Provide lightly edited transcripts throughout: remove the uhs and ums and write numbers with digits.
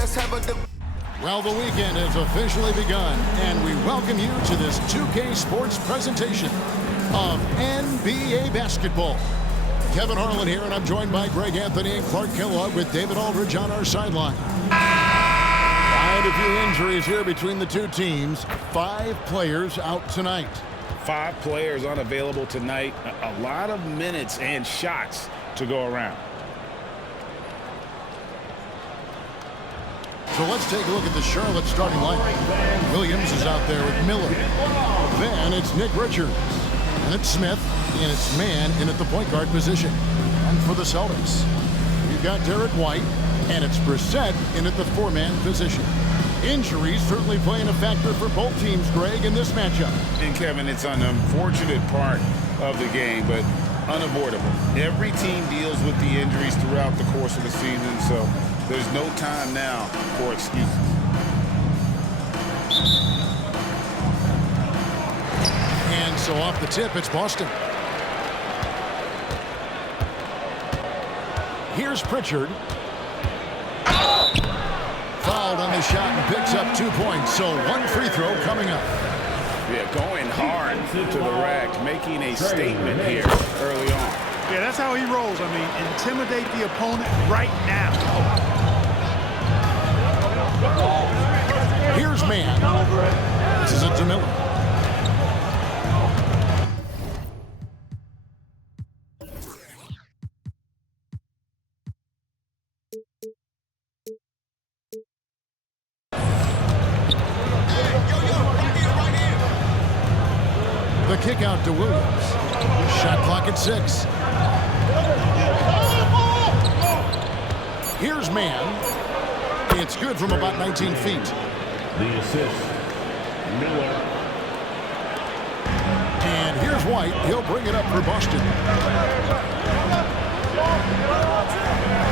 let's have a Well, the weekend has officially begun, and we welcome you to this 2K Sports presentation of NBA basketball. Kevin Harlan here, and I'm joined by Greg Anthony and Clark Kellogg with David Aldridge on our sideline. Quite a few injuries here between the two teams. 5 players out tonight. 5 players unavailable tonight. A lot of minutes and shots to go around. So let's take a look at the Charlotte starting lineup. Williams is out there with Miller. Then it's Nick Richards. And it's Smith, and it's Mann in at the point guard position. And for the Celtics, we've got Derek White, and it's Brissett in at the 4-man position. Injuries certainly playing a factor for both teams, Greg, in this matchup. And Kevin, it's an unfortunate part of the game, but unavoidable. Every team deals with the injuries throughout the course of the season, so there's no time now for excuses. And so off the tip, it's Boston. Here's Pritchard. Fouled on the shot and picks up 2 points. So 1 free throw coming up. Yeah, going hard to the rack, making a statement here early on. Yeah, that's how he rolls. I mean, intimidate the opponent right now. Here's Mann. This is it to Miller. The kick out to Williams. Shot clock at 6. Here's Mann. It's good from about 19 feet. The assist, Miller. And here's White. He'll bring it up for Boston.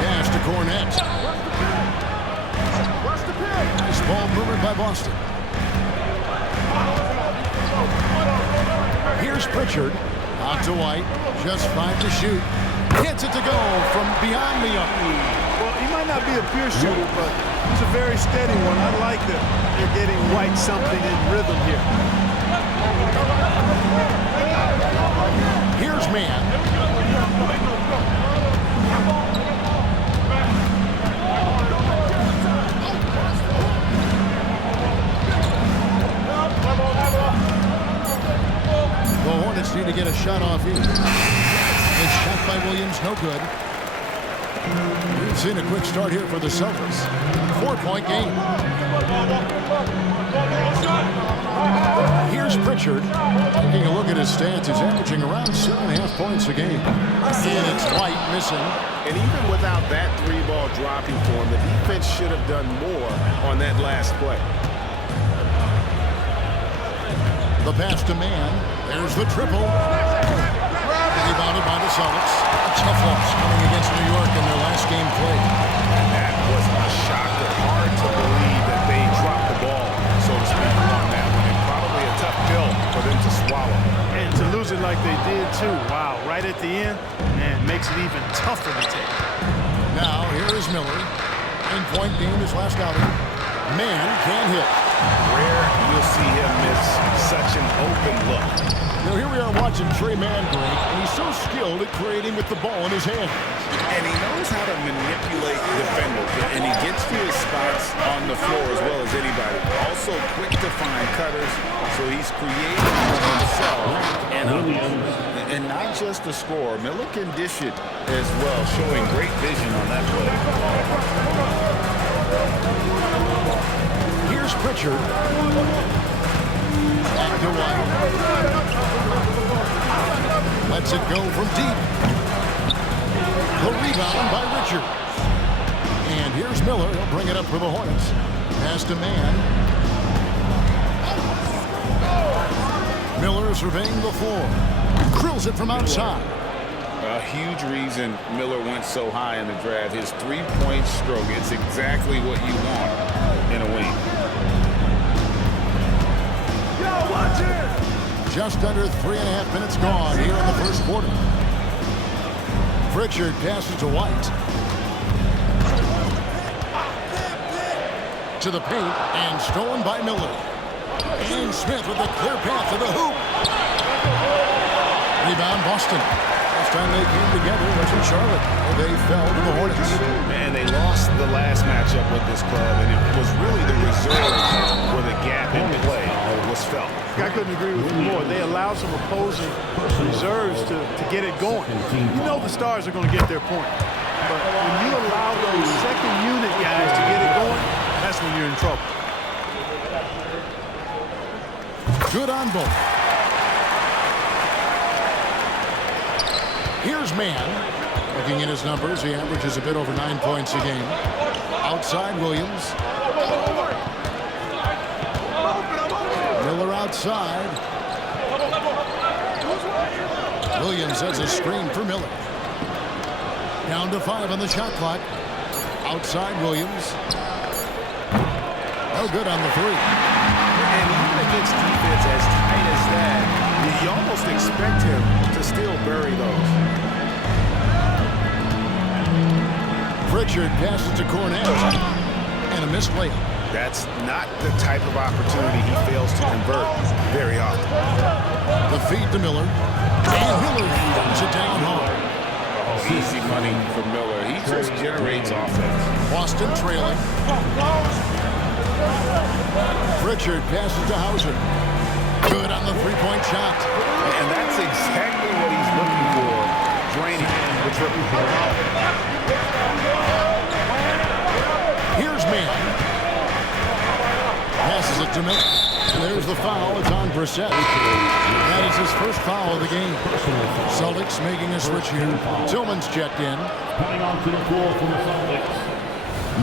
Pass to Cornette. Nice ball movement by Boston. Here's Pritchard. Out to White. Just 5 to shoot. Hits it to go from beyond the arc. Well, he might not be a pure shooter, but he's a very steady one. I like that they're getting White something in rhythm here. Here's Mann. The Hornets need to get a shot off here. A shot by Williams, no good. We've seen a quick start here for the Celtics. 4-point game. Here's Pritchard. Taking a look at his stats, he's averaging around 7.5 points a game. And it's White missing. And even without that 3-ball dropping for him, the defense should have done more on that last play. The pass to Mann. There's the triple. Rebounded by the Celtics. A tough loss coming against New York in their last game played. And that was a shocker. Hard to believe that they dropped the ball, so to speak, on that one. And probably a tough pill for them to swallow. And to lose it like they did, too. Wow, right at the end, man, makes it even tougher to take. Now, here is Miller. 9-point game his last outing. Mann can't hit. Rare you'll see him miss such an open look. Now here we are watching Tre Mann, Greg, and he's so skilled at creating with the ball in his hand. And he knows how to manipulate defenders, and he gets to his spots on the floor as well as anybody. Also quick to find cutters, so he's creating for himself and not just the score. Miller can dish it as well, showing great vision on that play. Here's Pritchard. Back to White. Lets it go from deep. The rebound by Richards. And here's Miller. He'll bring it up for the Hornets. Pass to Mann. Miller surveying the floor. Drills it from outside. A huge reason Miller went so high in the draft. His 3-point stroke. It's exactly what you want in a wing. Just under 3.5 minutes gone here in the first quarter. Pritchard passes to White. To the paint and stolen by Miller. And Smith with a clear path to the hoop. Rebound Boston. Last time they came together was in Charlotte. They fell to the Hornets. Man, they lost the last matchup with this club, and it was really the reserves where the gap in play was felt. I couldn't agree with you more. They allowed some opposing reserves to get it going. You know the stars are going to get their point. But when you allow those second unit guys to get it going, that's when you're in trouble. Good on both. Here's Mann. Looking at his numbers, he averages a bit over 9 points a game. Outside Williams. Miller outside. Williams has a screen for Miller. Down to 5 on the shot clock. Outside Williams. No good on the 3. And even against defense as tight as that, you almost expect him to still bury those. Pritchard passes to Cornette. And a missed layup. That's not the type of opportunity he fails to convert very often. The feed to Miller. And Miller dumps it down hard. Easy money for Miller. He just generates offense. Boston trailing. Pritchard passes to Hauser. Good on the three-point shot. And that's exactly what he's looking for, draining the triple. Here's Mann. Passes it to Miller. And there's the foul. It's on Brissett. That is his first foul of the game. Celtics making a switch here. Tillman's checked in. Coming onto the floor from the Celtics,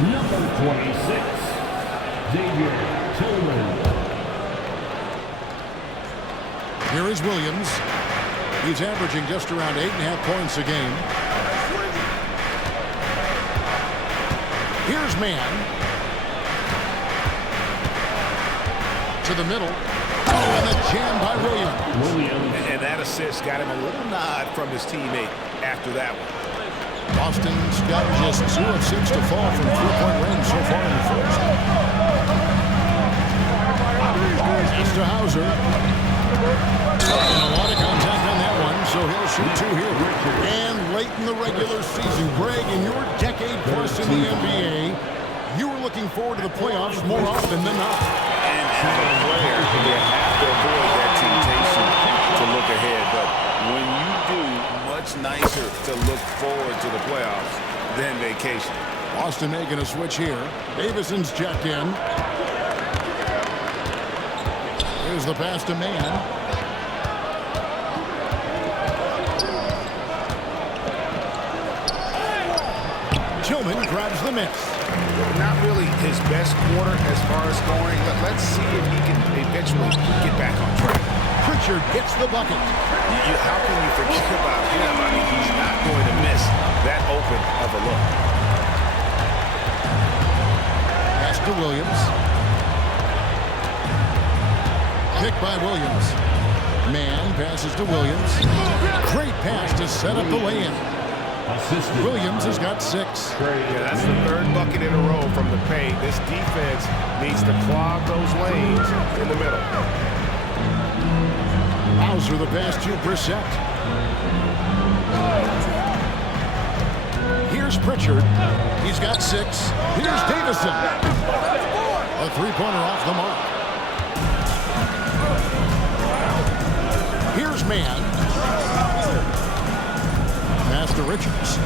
number 26, Xavier Tillman. Here is Williams. He's averaging just around 8.5 points a game. Here's Mann. To the middle. Oh, and a jam by Williams. And that assist got him a little nod from his teammate after that one. Boston's got just 2 of 6 to fall from three-point range so far in the first. It's to Hauser. And a lot of contact on that one, so he'll shoot 2 here. And late in the regular season, Greg, in your decade plus in the NBA, you were looking forward to the playoffs more often than not. And as a player, you have to avoid that temptation to look ahead. But when you do, much nicer to look forward to the playoffs than vacation. Boston making a switch here. Davison's checked in. Here's the pass to Mann. Tillman grabs the miss. Not really his best quarter as far as scoring. Let's see if he can eventually get back on track. Pritchard gets the bucket. How can you forget about him? I mean, he's not going to miss that open of a look. Pass to Williams. Pick by Williams. Mann passes to Williams. Great pass to set up the lay-in. Williams has got 6. Yeah, that's the 3rd bucket in a row from the paint. This defense needs to clog those lanes in the middle. Hauser the pass to Brissett. Here's Pritchard. He's got 6. Here's Davison. A three-pointer off the mark. Here's Mann. Pass to Richards.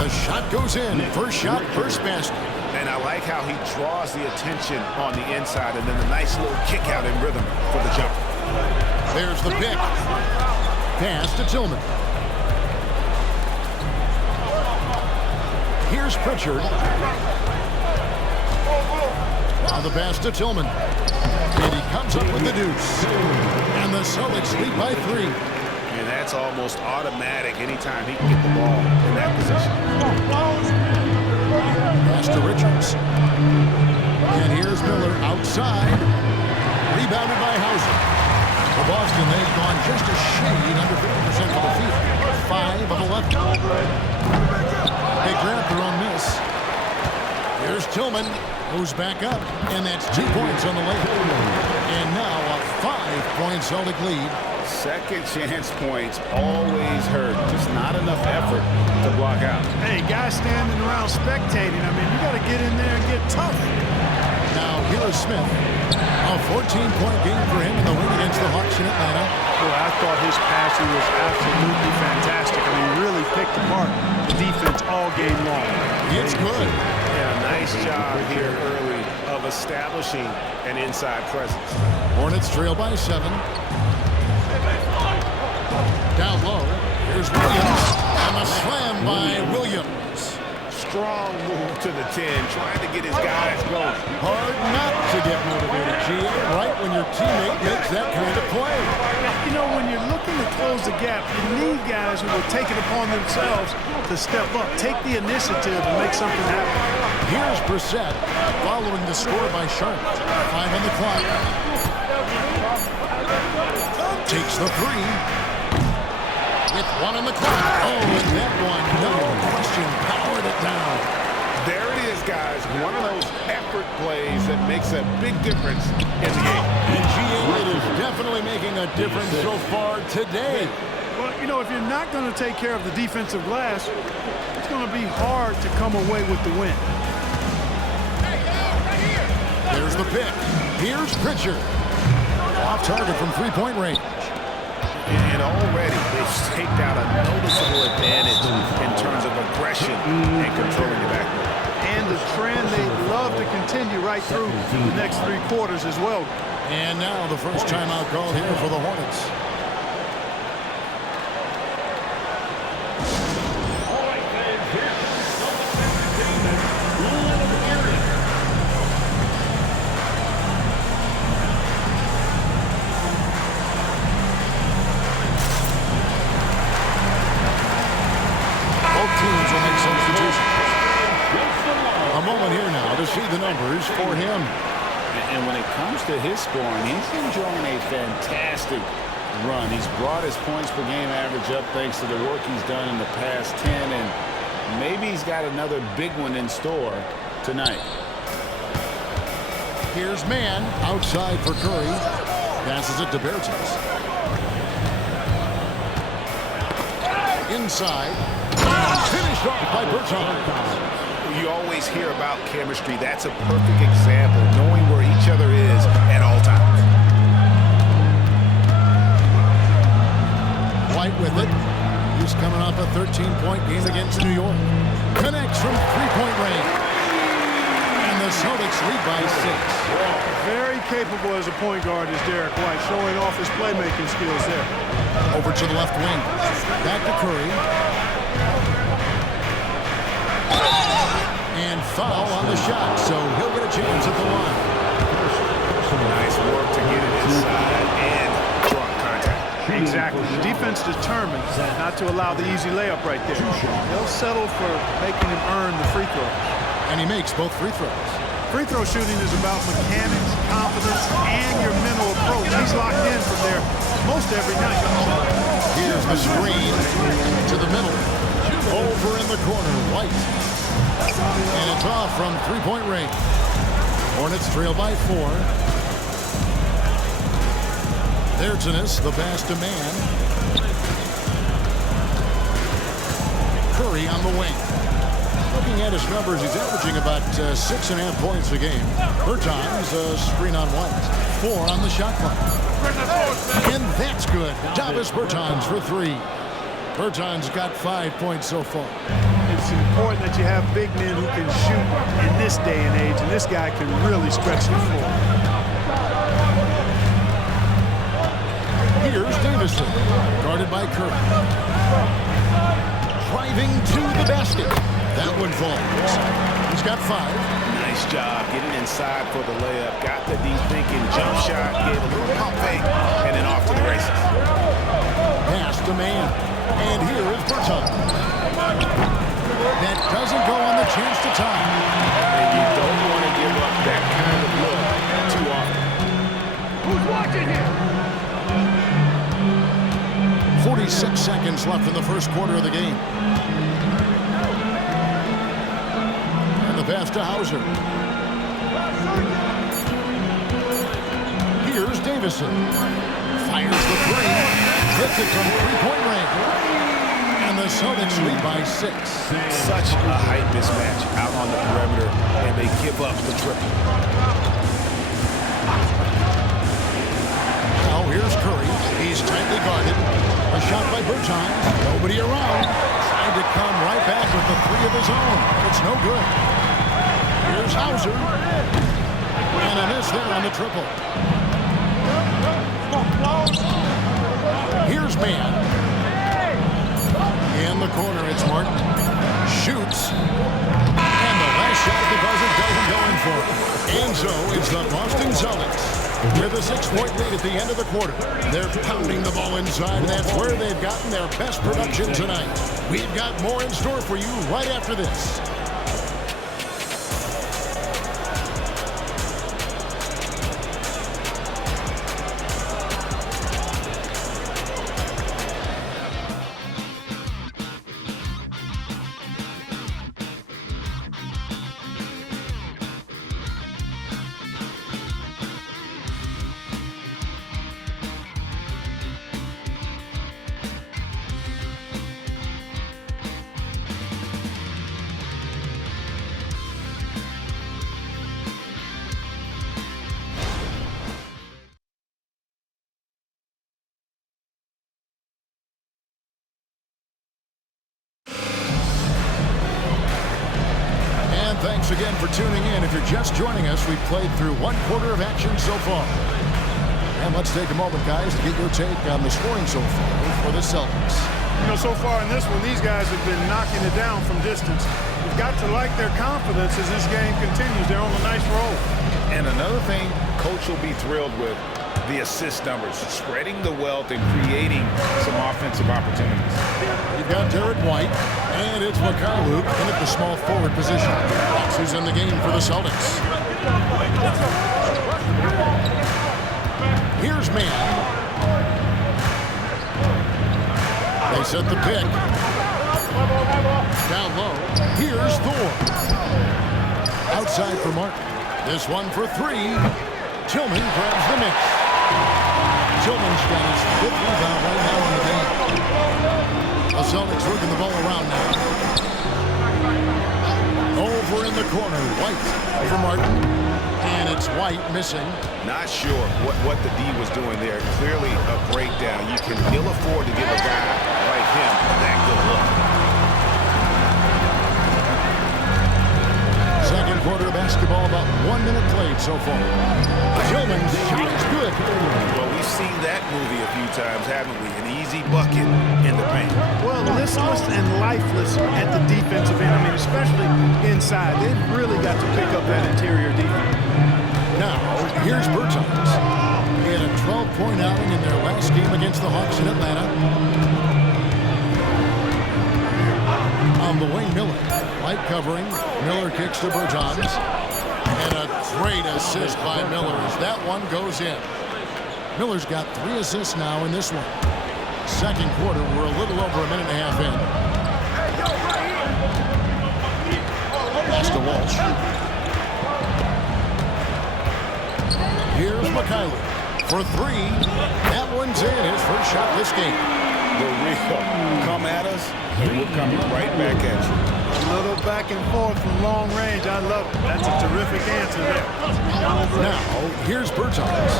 The shot goes in. First shot, first basket. And I like how he draws the attention on the inside and then the nice little kick out in rhythm for the jumper. There's the pick. Pass to Tillman. Here's Pritchard. Now the pass to Tillman. And he comes up with the deuce. And the Celtics lead by 3. And that's almost automatic anytime he can get the ball in that position. Pass to Richards. And here's Miller outside. Rebounded by Hauser. For Boston, they've gone just a shade under 50% from the field. 5 of 11. They grabbed their own miss. Here's Tillman. Moves back up, and that's 2 points on the layup. And now a 5-point Celtic lead. Second chance points always hurt. Just not enough effort to block out. Hey, guys standing around spectating. I mean, you got to get in there and get tough. Now here's Smith. A 14-point game for him in the win against the Hawks in Atlanta. Boy, I thought his passing was absolutely fantastic. I mean, really picked apart the defense all game long. It's good. Yeah, nice job here early of establishing an inside presence. Hornets trail by 7. Down low. Here's Williams. And a slam by Williams. Strong move to the 10, trying to get his guys going. Hard not to get motivated, GA, right when your teammate makes that kind of play. You know, when you're looking to close the gap, you need guys who will take it upon themselves to step up, take the initiative, and make something happen. Here's Brissett following the score by Charlotte. 5 on the clock. Takes the 3. With 1 on the clock. Oh, and that one, no question, powered it down. There it is, guys. One of those effort plays that makes a big difference in the game. And GA, it is definitely making a difference so far today. Well, you know, if you're not going to take care of the defensive glass, it's going to be hard to come away with the win. There's the pick. Here's Pritchard. Off target from three-point range. And already they've staked out a noticeable advantage in terms of aggression and controlling the backcourt. And the trend they'd love to continue right through the next 3 quarters as well. And now the first timeout called here for the Hornets. A moment here now to see the numbers for him. And when it comes to his scoring, he's enjoying a fantastic run. He's brought his points per game average up thanks to the work he's done in the past 10, and maybe he's got another big one in store tonight. Here's Mann outside for Curry. Passes it to Bertans. Inside. Finished off by Bertans. You always hear about chemistry. That's a perfect example, knowing where each other is at all times. White with it. He's coming off a 13-point game against New York. Connects from three-point range. And the Celtics lead by 6. Very capable as a point guard is Derek White, showing off his playmaking skills there. Over to the left wing. Back to Curry. And foul on the shot, so he'll get a chance at the line. Nice work to get it inside and draw contact. Exactly. The defense determined not to allow the easy layup right there. They'll settle for making him earn the free throw. And he makes both free throws. Free throw shooting is about mechanics, confidence, and your mental approach. He's locked in from there most every night. Here's the screen to the middle. Over in the corner, White. And it's off from three-point range. Hornets trail by 4. There's Ennis, the pass to Mann. Curry on the wing. Looking at his numbers, he's averaging about 6.5 points a game. Bertans, screen on White. 4 on the shot clock. And that's good. Davis Bertans for 3. Bertans got 5 points so far. It's important that you have big men who can shoot in this day and age, and this guy can really stretch the floor. Here's Davison, guarded by Curry. Driving to the basket. That one falls. He's got 5. Nice job getting inside for the layup. Got the deep thinking jump shot, gave a little pump fake, and then off to the races. Pass to Mann. And here is Bertans. That doesn't go on the chance to tie. And you don't want to give up that kind of look too often. Who's watching here? 46 seconds left in the first quarter of the game. And the pass to Hauser. Here's Davison. Fires the three. Hits it from three-point range. And the Celtics lead by 6. Such a height mismatch out on the perimeter, and they give up the triple. Now here's Curry. He's tightly guarded. A shot by Bertans. Nobody around. Trying to come right back with the three of his own. It's no good. Here's Hauser. And a miss there on the triple. Here's Mann. In the corner, it's Martin. Shoots. And the last shot at the buzzer doesn't go in for it. And so it's the Boston Celtics with a 6-point lead at the end of the quarter. They're pounding the ball inside, and that's where they've gotten their best production tonight. We've got more in store for you right after this. Thanks again for tuning in. If you're just joining us, we've played through one quarter of action so far. And let's take a moment, guys, to get your take on the scoring so far for the Celtics. You know, so far in this one, these guys have been knocking it down from distance. You've got to like their confidence as this game continues. They're on a nice roll. And another thing Coach will be thrilled with, the assist numbers, spreading the wealth and creating some offensive opportunities. You've got Derek White, and it's Mikhailuk in at the small forward position. That's who's in the game for the Celtics. Here's Mann. They set the pick. Down low. Here's Thor. Outside for Martin. This one for three. Tillman grabs the mix. Tillman's got his 5th rebound right now in the game. The Celtics working the ball around now. Over in the corner, White for Martin. And it's White missing. Not sure what the D was doing there. Clearly a breakdown. You can ill afford to give a guy like him that good look. Second quarter of basketball, about 1 minute played so far. Tillman's shot is good. Well, we've seen that movie a few times, haven't we? An easy bucket in the paint. Well, listless and lifeless at the defensive end. I mean, especially inside. They've really got to pick up that interior defense. Now, here's Bertans. He had a 12-point outing in their last game against the Hawks in Atlanta. On the wing, Miller. Light covering. Miller kicks to Bertans. And a great assist by Miller as that one goes in. Miller's got 3 assists now in this one. Second quarter, we're a little over a minute and a half in. Pass to Walsh. Here's Mikhailuk for 3. That one's in. His first shot this game. The real come at us, and we're coming right back at you. A little back and forth from long range. I love it. That's a terrific answer there. Now, here's Bertans.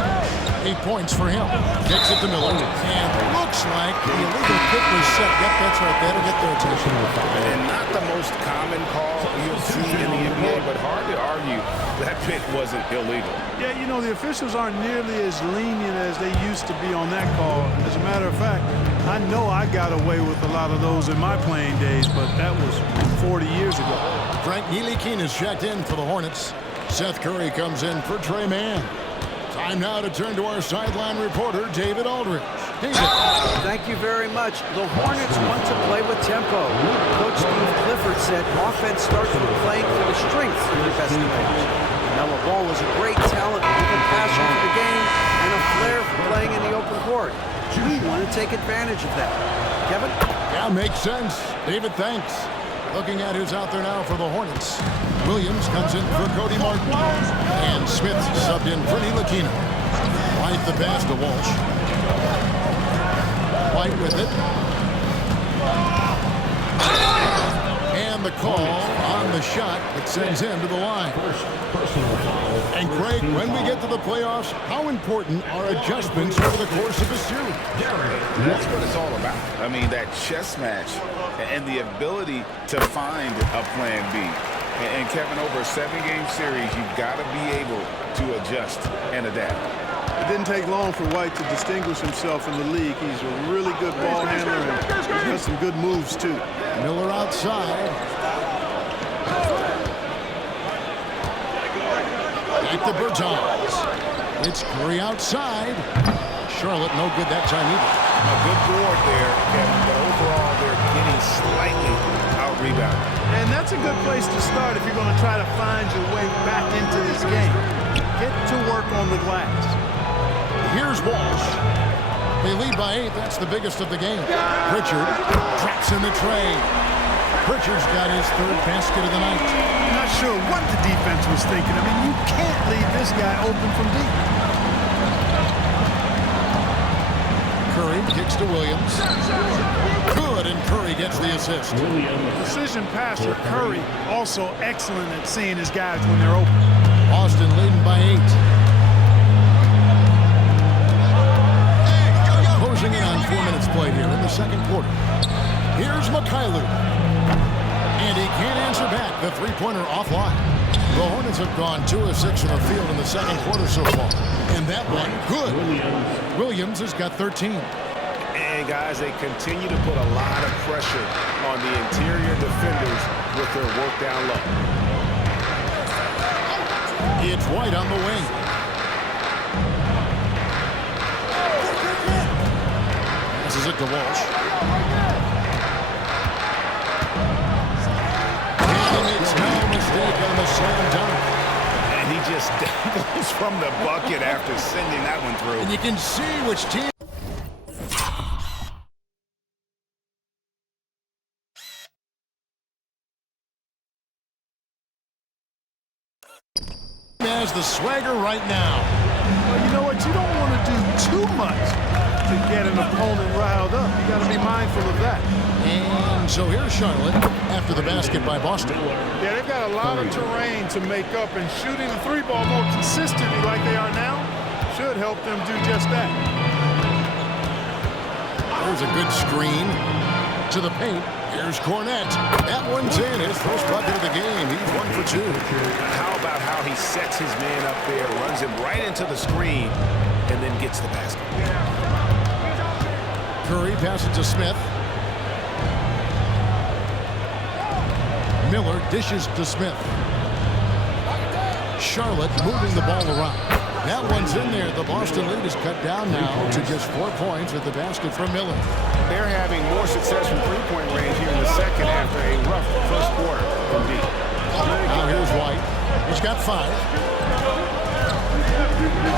8 points for him. Kicks it to Miller. And looks like the illegal kick was set. Yep, that's right. That'll get their attention. And not the most common call you'll see in the NBA, but hard to argue that pick wasn't illegal. Yeah, you know, the officials aren't nearly as lenient as they used to be on that call. As a matter of fact, I know I got away with a lot of those in my playing days, but that was 40 years ago. Frank Ntilikina is checked in for the Hornets. Seth Curry comes in for Tre Mann. Time now to turn to our sideline reporter, David Aldridge. David. Thank you very much. The Hornets want to play with tempo. Coach Steve Clifford said offense starts with playing for the strengths of your best advantage. Melo Ball is a great talent with a passion for the game and a flair for playing in the open court. We want to take advantage of that. Kevin? Yeah, makes sense. David, thanks. Looking at who's out there now for the Hornets. Williams comes in for Cody Martin. And Smith subbed in for Ntilikina. White the pass to Walsh. White with it. And the call on the shot that sends him to the line. And Greg, when we get to the playoffs, how important are adjustments over the course of a series? That's what it's all about. I mean, that chess match and the ability to find a plan B. And Kevin, over a 7-game series, you've got to be able to adjust and adapt. It didn't take long for White to distinguish himself in the league. He's a really good ball handler, and he's got some good moves, too. Miller outside. Back to Bertans. It's Curry outside. Charlotte no good that time either. A good board there, Kevin, but overall they're getting slightly out-rebounded. And that's a good place to start if you're going to try to find your way back into this game. Get to work on the glass. Here's Walsh. They lead by 8. That's the biggest of the game. Pritchard traps in the tray. Pritchard's got his 3rd basket of the night. I'm not sure what the defense was thinking. I mean, you can't leave this guy open from deep. Curry kicks to Williams. Good, and Curry gets the assist. Precision passer Curry also excellent at seeing his guys when they're open. Boston leading by 8. Closing in on 4 minutes played here in the second quarter. Here's Mikhailuk. And he can't answer back. The three-pointer offline. The Hornets have gone 2 of 6 from the field in the second quarter so far. And that one, good. Williams has got 13. And, guys, they continue to put a lot of pressure on the interior defenders with their work down low. It's White on the wing. Passes it to Walsh. And he makes no mistake on the slam dunk. And he just dangles from the bucket after sending that one through. And you can see which team. Has the swagger right now. Well, you know what? You don't want to do too much to get an opponent riled up. You got to be mindful of that. And so here's Charlotte after the basket by Boston. Yeah, they've got a lot of terrain to make up, and shooting the 3-ball more consistently like they are now should help them do just that. There's a good screen to the paint. Here's Cornette. That one's in. His first bucket of the game. He's 1 for 2. How about how he sets his man up there, runs him right into the screen, and then gets the basket. Curry passes to Smith. Miller dishes to Smith. Charlotte moving the ball around. That one's in there. The Boston lead is cut down now to just 4 points with the basket from Miller. They're having more success from three-point range here in the second after a rough first quarter from deep. Now here's White. He's got 5.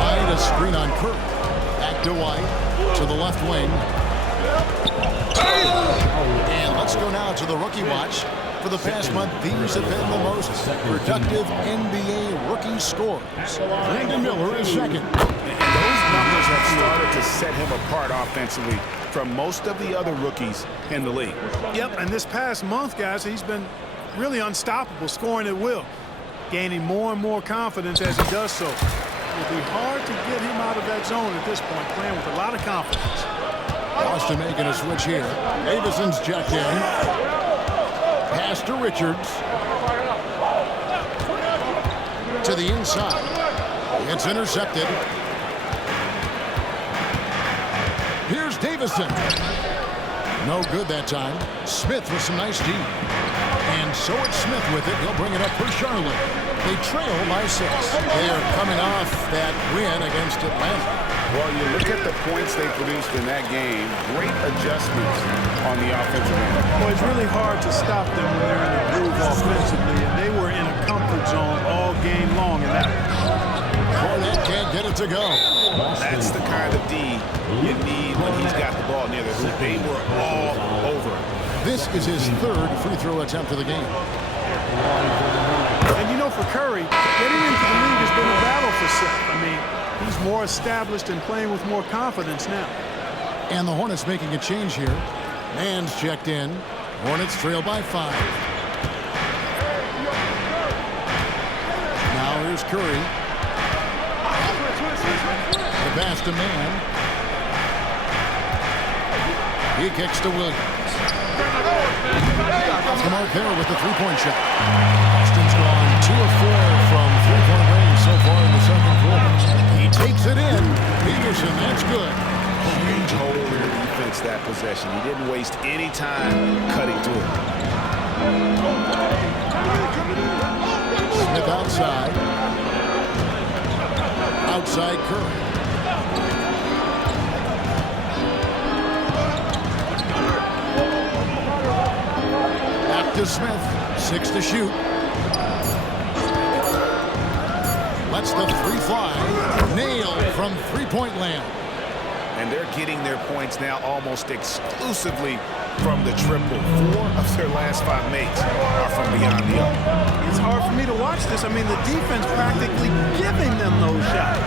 White a screen on Curry. Back to White to the left wing. And let's go now to the rookie watch. For the past month, these have been the most productive NBA rookie scores. Brandon Miller is second. And those numbers have started to set him apart offensively from most of the other rookies in the league. Yep, and this past month, guys, he's been really unstoppable, scoring at will, gaining more and more confidence as he does so. It'll be hard to get him out of that zone at this point, playing with a lot of confidence. Boston making a switch here. Davison's checked in. Pass to Richards. To the inside. It's intercepted. Here's Davison. No good that time. Smith with some nice D. And so it's Smith with it. He'll bring it up for Charlotte. They trail by 6. They are coming off that win against Atlanta. Well, you look at the points they produced in that game. Great adjustments on the offensive end. Well, it's really hard to stop them when they're in the groove offensively, and they were in a comfort zone all game long in that one. Cornette can't get it to go. That's the kind of D you need when he's got the ball near the hoop. They were all over. This is his third free throw attempt of the game. And you know, for Curry, getting into the league has been a battle for Seth. I mean, he's more established and playing with more confidence now. And the Hornets making a change here. Mann's checked in. Hornets trail by 5. Now here's Curry. The pass to Mann. He kicks to Williams. Off the mark there with the three-point shot. Boston's gone 2 of 4 from three-point range so far in the second quarter. He takes it in. Peterson, that's good. Huge hole in the defense that possession. He didn't waste any time cutting through it. Smith outside. Outside Curry. Back to Smith. 6 to shoot. Lets the three fly. Nailed from three-point land. And they're getting their points now almost exclusively from the triple. 4 of their last 5 makes are from beyond the arc. It's hard for me to watch this. I mean, the defense practically giving them those shots.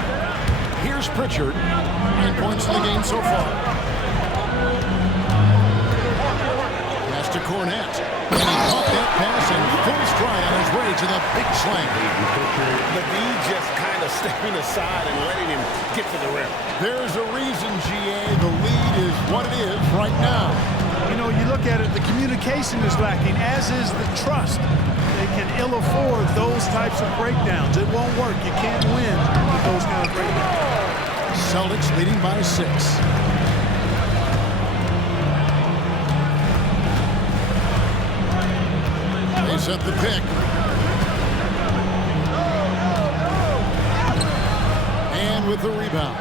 Here's Pritchard. 9 points in the game so far. Pass to Cornette. And he caught that pass in full stride on his way to the big slam. Levine just kind of stepping aside and letting him get to the rim. There's a reason, GA. The lead is what it is right now. You know, you look at it, the communication is lacking, as is the trust. They can ill afford those types of breakdowns. It won't work. You can't win with those kind of breakdowns. Celtics leading by 6. They set the pick. And with the rebound.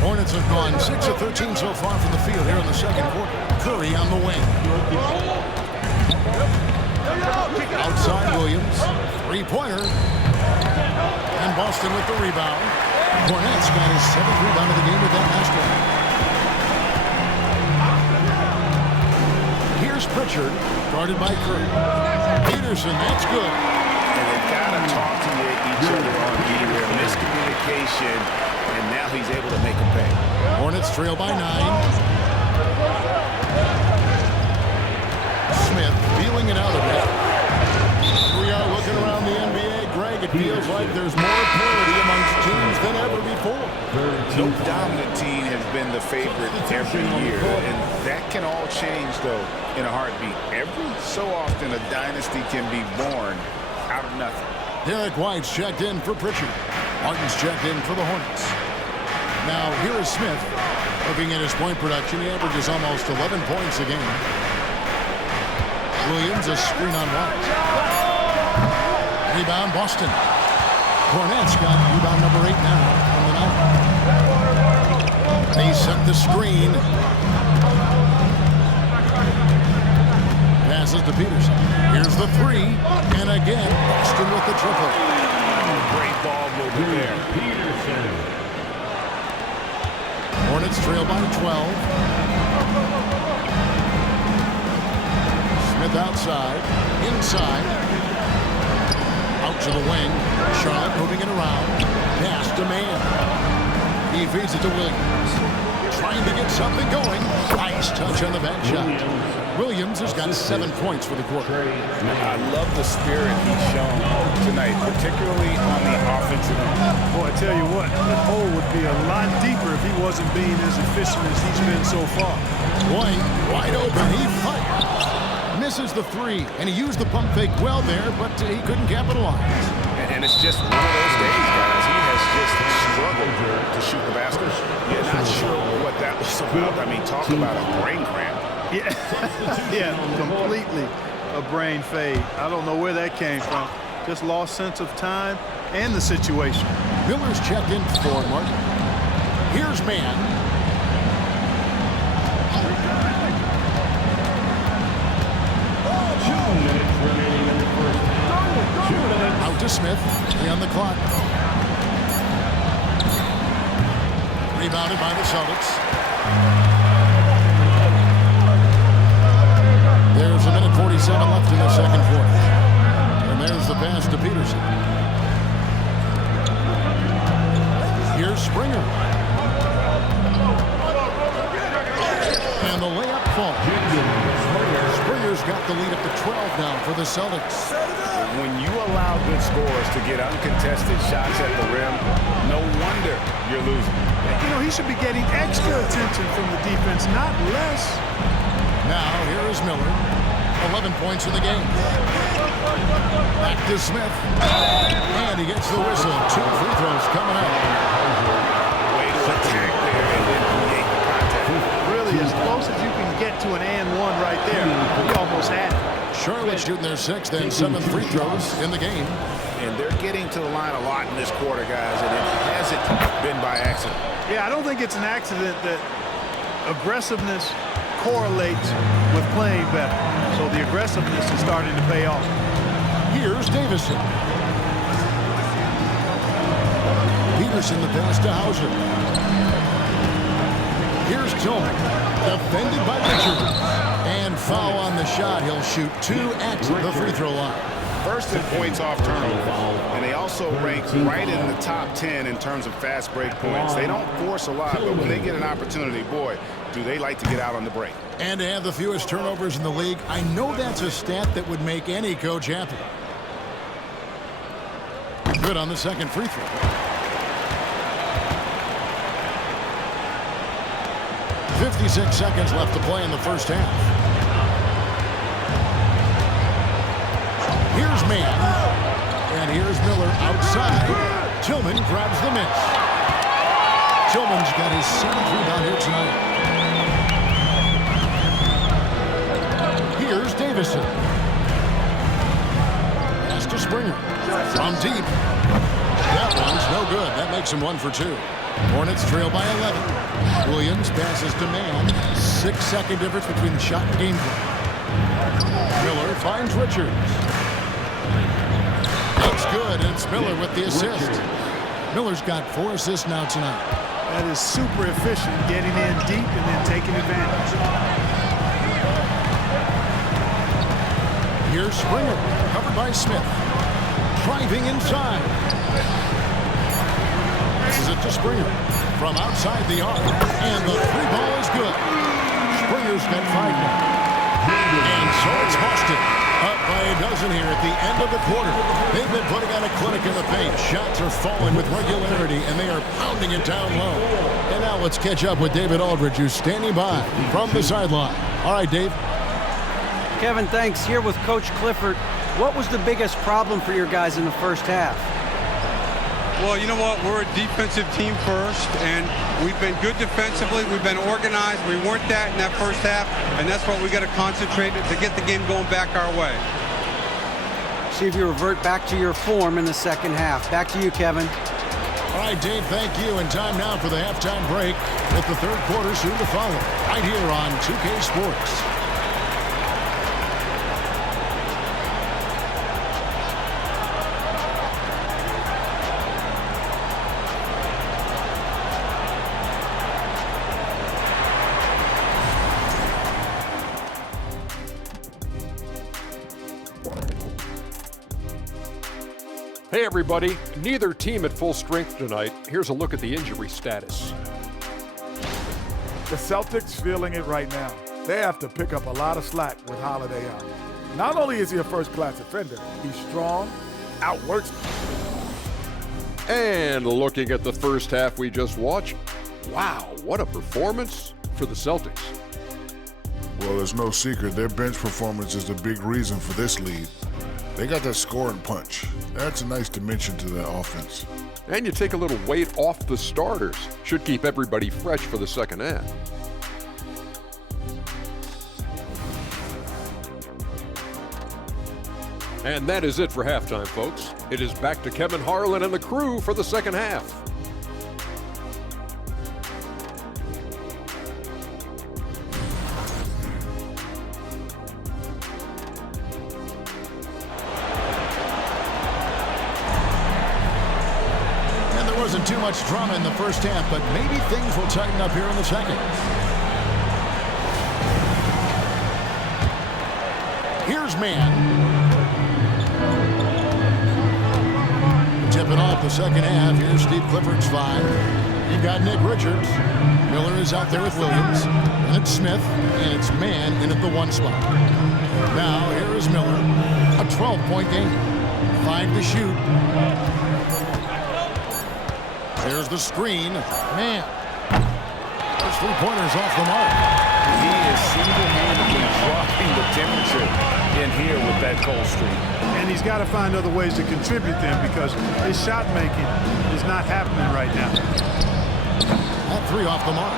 Hornets have gone 6 of 13 so far from the field here in the second quarter. Curry on the wing. Outside Williams. Three-pointer. And Boston with the rebound. Cornette's got his 7th rebound of the game with that last one. Here's Pritchard, guarded by Curry. Peterson, that's good. And they've got to talk to each other on either miscommunication, and now he's able to make a pay. Hornets trail by 9. Smith feeling it out of it. We are looking around the NBA, Greg. It feels like there's more parity amongst teams than ever before. No dominant team has been the favorite every year, and that can all change, though, in a heartbeat. Every so often, a dynasty can be born out of nothing. Derek White's checked in for Pritchard. Martin's checked in for the Hornets. Now, here is Smith. Looking at his point production, he averages almost 11 points a game. Williams, a screen on White. Rebound, Boston. Cornette's got rebound number 8 now on the night. They set the screen. Passes to Peterson. Here's the 3. And again, Boston with the triple. Great ball movement there. Peterson. Hornets trail by 12. Smith outside. Inside. Out to the wing. Charlotte moving it around. Pass to Mann. He feeds it to Williams. Trying to get something going. Nice touch on the back shot. Williams has got 7 points for the quarter. I love the spirit he's shown tonight, particularly on the offensive end. Boy, I tell you what, the hole would be a lot deeper if he wasn't being as efficient as he's been so far. White, wide open. He fires. Misses the 3, and he used the pump fake well there, but he couldn't capitalize. And it's just one of those days, guys. He has just struggled to shoot the basket. Yeah, not sure what that was about. I mean, talk about a brain cramp. Yeah, yeah, completely a brain fade. I don't know where that came from. Just lost sense of time and the situation. Miller's checked in for Martin. Here's Mann. Out to Smith. 3 on the clock. Rebounded by the Celtics. There's a minute 47 left in the second quarter. And there's the pass to Peterson. Here's Springer. And the layup falls. Springer's got the lead up to 12 now for the Celtics. When you allow good scorers to get uncontested shots at the rim, no wonder you're losing. You know, he should be getting extra attention from the defense, not less. Now, here is Miller. 11 points in the game. Back to Smith. And he gets the whistle. 2 free throws coming up. Way to attack there and then create the contact. Really, as close as you can get to an and one right there, he almost had it. Charlotte shooting their 6th and 7th free throws in the game. And they're getting to the line a lot in this quarter, guys, and it hasn't been by accident. Yeah, I don't think it's an accident that aggressiveness correlates with playing better. So the aggressiveness is starting to pay off. Here's Davison. Peterson the pass to Hauser. Here's Tillman. Defended by Richard. And foul on the shot. He'll shoot 2 at the free throw line. First in points off turnover, and they also rank right in the top 10 in terms of fast break points. They don't force a lot, but when they get an opportunity, boy, do they like to get out on the break. And to have the fewest turnovers in the league, I know that's a stat that would make any coach happy. Good on the second free throw. .56 seconds left to play in the first half. Here's Mann. And here's Miller outside. Tillman grabs the miss. Tillman's got his 7th rebound here tonight. Here's Davison. Pass to Springer. From deep. That one's no good. That makes him 1 for 2. Hornets trail by 11. Williams passes to Mann. 6-second difference between the shot and game clock. Miller finds Richards. That's good. It's Miller with the assist. Miller's got 4 assists now tonight. That is super efficient, getting in deep and then taking advantage. Here's Springer, covered by Smith. Driving inside. Passes it to Springer from outside the arc. And the 3 ball is good. Springer's got 5 now. And so it's Boston. Up by a dozen here at the end of the quarter. They've been putting on a clinic in the paint. Shots are falling with regularity, and they are pounding it down low. And now let's catch up with David Aldridge, who's standing by from the sideline. All right, Dave. Kevin, thanks. Here with Coach Clifford. What was the biggest problem for your guys in the first half? Well, you know what? We're a defensive team first, and we've been good defensively. We've been organized. We weren't that in that first half, and that's what we got to concentrate to get the game going back our way. See if you revert back to your form in the second half. Back to you, Kevin. All right, Dave, thank you. And time now for the halftime break with the third quarter soon to follow right here on 2K Sports. Hey everybody, neither team at full strength tonight. Here's a look at the injury status. The Celtics feeling it right now. They have to pick up a lot of slack with Holiday out. Not only is he a first-class defender, he's strong, outworks me. And looking at the first half we just watched, wow, what a performance for the Celtics. Well, there's no secret. Their bench performance is the big reason for this lead. They got that scoring punch. That's a nice dimension to their offense. And you take a little weight off the starters. Should keep everybody fresh for the second half. And that is it for halftime, folks. It is back to Kevin Harlan and the crew for the second half. Wasn't too much drama in the first half, but maybe things will tighten up here in the second. Here's Mann. Tipping off the second half. Here's Steve Clifford's 5. You got Nick Richards. Miller is out there with Williams. And it's Smith. And it's Mann in at the 1 spot. Now here is Miller. A 12-point game. 5 to shoot. There's the screen. Mann. Those 3-pointers off the mark. He is single-handedly dropping the temperature in here with that cold streak. And he's got to find other ways to contribute them because his shot making is not happening right now. That 3 off the mark.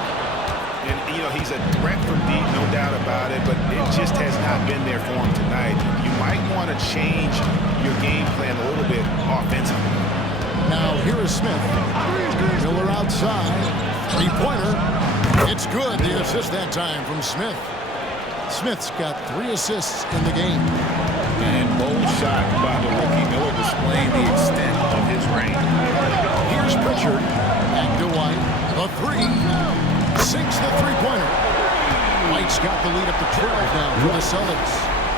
And, you know, he's a threat from deep, no doubt about it, but it just has not been there for him tonight. You might want to change your game plan a little bit offensively. Now here is Smith. Miller outside. 3-pointer. It's good. The assist that time from Smith. Smith's got 3 assists in the game. And bold shot by the rookie. Miller displaying the extent of his range. Here's Pritchard. Back to White. The 3. Sinks the 3-pointer. White's got the lead up to 12 now for the Celtics.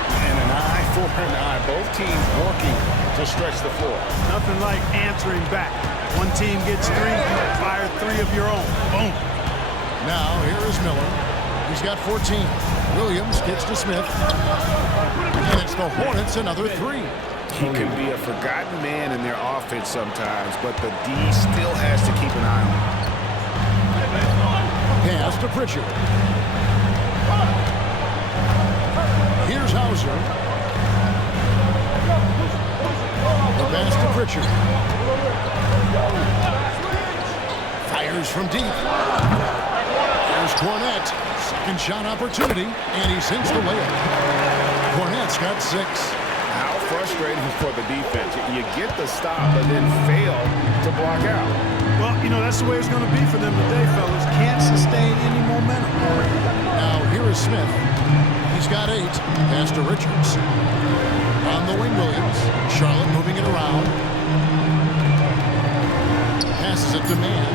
And an eye for an eye. Both teams working to stretch the floor. Nothing like answering back. One team gets 3, you fire 3 of your own. Boom. Now here is Miller. He's got 14. Williams gets to Smith. And it's the Hornets another 3. He can be a forgotten man in their offense sometimes, but the D still has to keep an eye on him. Pass to Pritchard. Here's Hauser. The pass to Pritchard. Fires from deep. There's Cornette. Second shot opportunity, and he sinks the layup. Cornette's got 6. How frustrating for the defense. You get the stop, but then fail to block out. Well, you know, that's the way it's going to be for them today, fellas. Can't sustain any momentum. Now, here is Smith. He's got 8. Pass to Richards. On the wing, Williams. Charlotte moving it around. Passes it to Mann.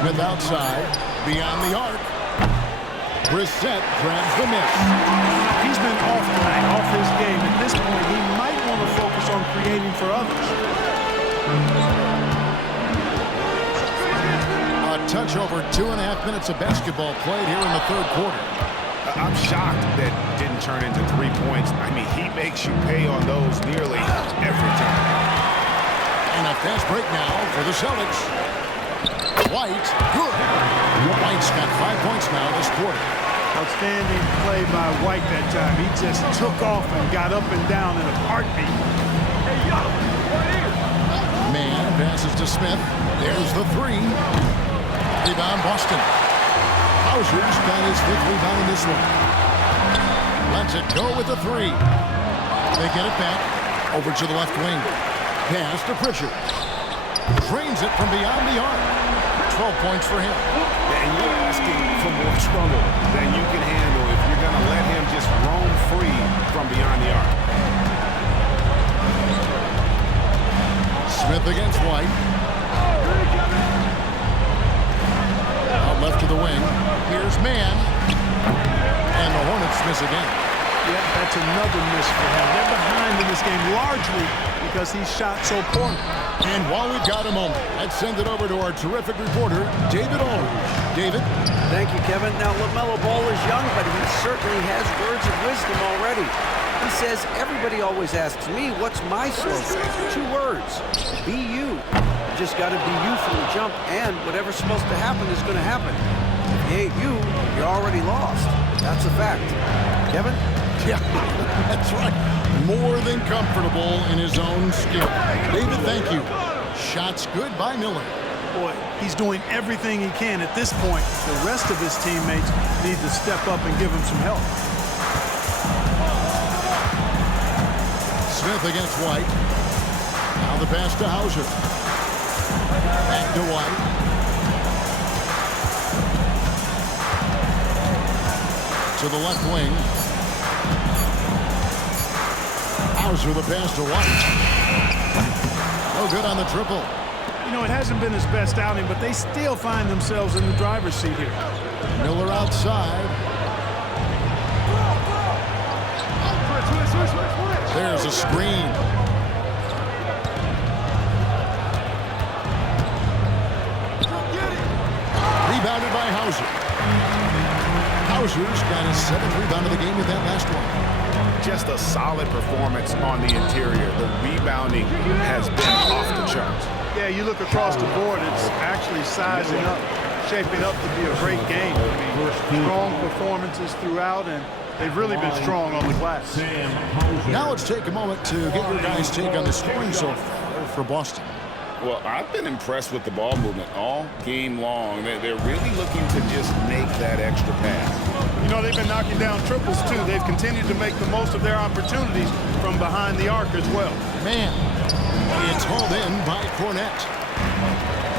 Smith outside. Beyond the arc. Brissett grabs the miss. He's been off tonight, off his game. At this point, he might want to focus on creating for others. A touch over 2.5 minutes of basketball played here in the 3rd quarter. I'm shocked that didn't turn into 3 points. I mean, he makes you pay on those nearly every time. And a fast break now for the Celtics. White, good. White's got 5 points now this quarter. Outstanding play by White that time. He just took off and got up and down in a heartbeat. Mann passes to Smith. There's the 3. Rebound Boston. Hauser's got his 5th rebound in this one. Lets it go with the 3. They get it back. Over to the left wing. Pass to Pritchard. Drains it from beyond the arc. 12 points for him. And you're asking for more trouble than you can handle if you're going to let him just roam free from beyond the arc. Smith against White. Out left to the wing. Here's Mann. And the Hornets miss again. Yeah, that's another miss for him. They're behind in this game largely because he shot so poorly. And while we've got a moment, let's send it over to our terrific reporter, David Aldridge. David? Thank you, Kevin. Now, LaMelo Ball is young, but he certainly has words of wisdom already. He says, everybody always asks me, what's my slogan? 2 words. Be you. You just got to be you from the jump, and whatever's supposed to happen is going to happen. If you ain't you, you're already lost. That's a fact. Kevin? Yeah, that's right. More than comfortable in his own skin. David, thank you. Shots good by Miller. Boy, he's doing everything he can at this point. The rest of his teammates need to step up and give him some help. Smith against White. Now the pass to Hauser. Back to White. To the left wing. Hauser the pass to White. No good on the triple. You know, it hasn't been his best outing, but they still find themselves in the driver's seat here. Miller outside. There's a screen. Rebounded by Hauser. Hauser's got his 7th rebound of the game with that last one. Just a solid performance on the interior. The rebounding has been off the charts. Yeah, you look across the board, it's actually sizing up, shaping up to be a great game. I mean, strong performances throughout, and they've really been strong on the glass. Now let's take a moment to get your guys' take on the scoring so far for Boston. Well, I've been impressed with the ball movement all game long. They're really looking to just make that extra pass. You know, they've been knocking down triples, too. They've continued to make the most of their opportunities from behind the arc as well. Man, it's hauled in by Cornette.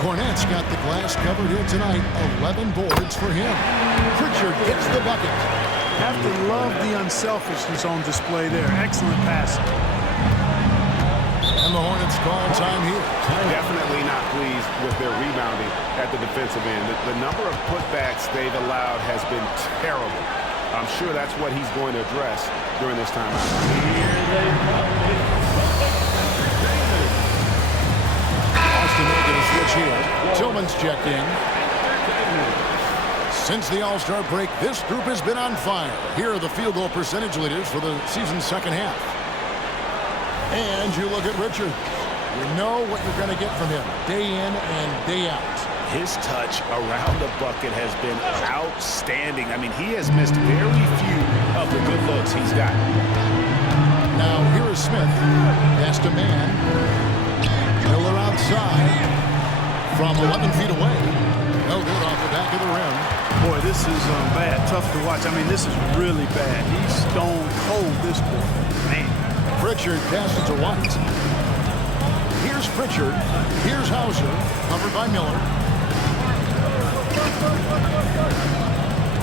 Cornette's got the glass covered here tonight. 11 boards for him. Pritchard gets the bucket. Have to love the unselfishness on display there. Excellent passing. And the Hornets call time here. Definitely not pleased with their rebounding at the defensive end. The number of putbacks they've allowed has been terrible. I'm sure that's what he's going to address during this timeout. Boston making a switch here. Tillman's checked in. Since the All-Star break, this group has been on fire. Here are the field goal percentage leaders for the season's second half. And you look at Richard. You know what you're going to get from him day in and day out. His touch around the bucket has been outstanding. I mean, he has missed very few of the good looks he's got. Now here is Smith. Pass to man. Miller outside from 11 feet away. No good off the back of the rim. Boy, this is bad. Tough to watch. I mean, this is really bad. He's stone cold, this boy. Man. Pritchard passes to White. Here's Pritchard. Here's Hauser. Covered by Miller.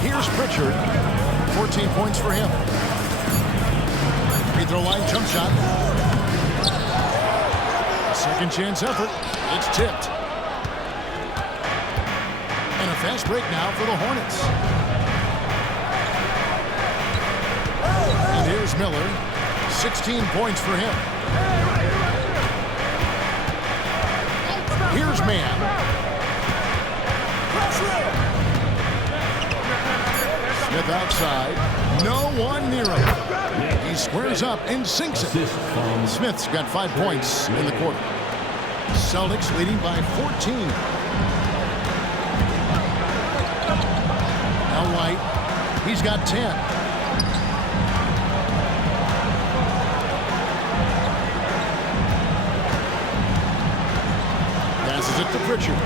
Here's Pritchard. 14 points for him. Free throw line jump shot. Second chance effort. It's tipped. And a fast break now for the Hornets. And here's Miller. 16 points for him. Here's Mann. Smith outside. No one near him. He squares up and sinks it. Smith's got 5 points in the quarter. Celtics leading by 14. Now White. He's got 10. Passes it to Pritchard.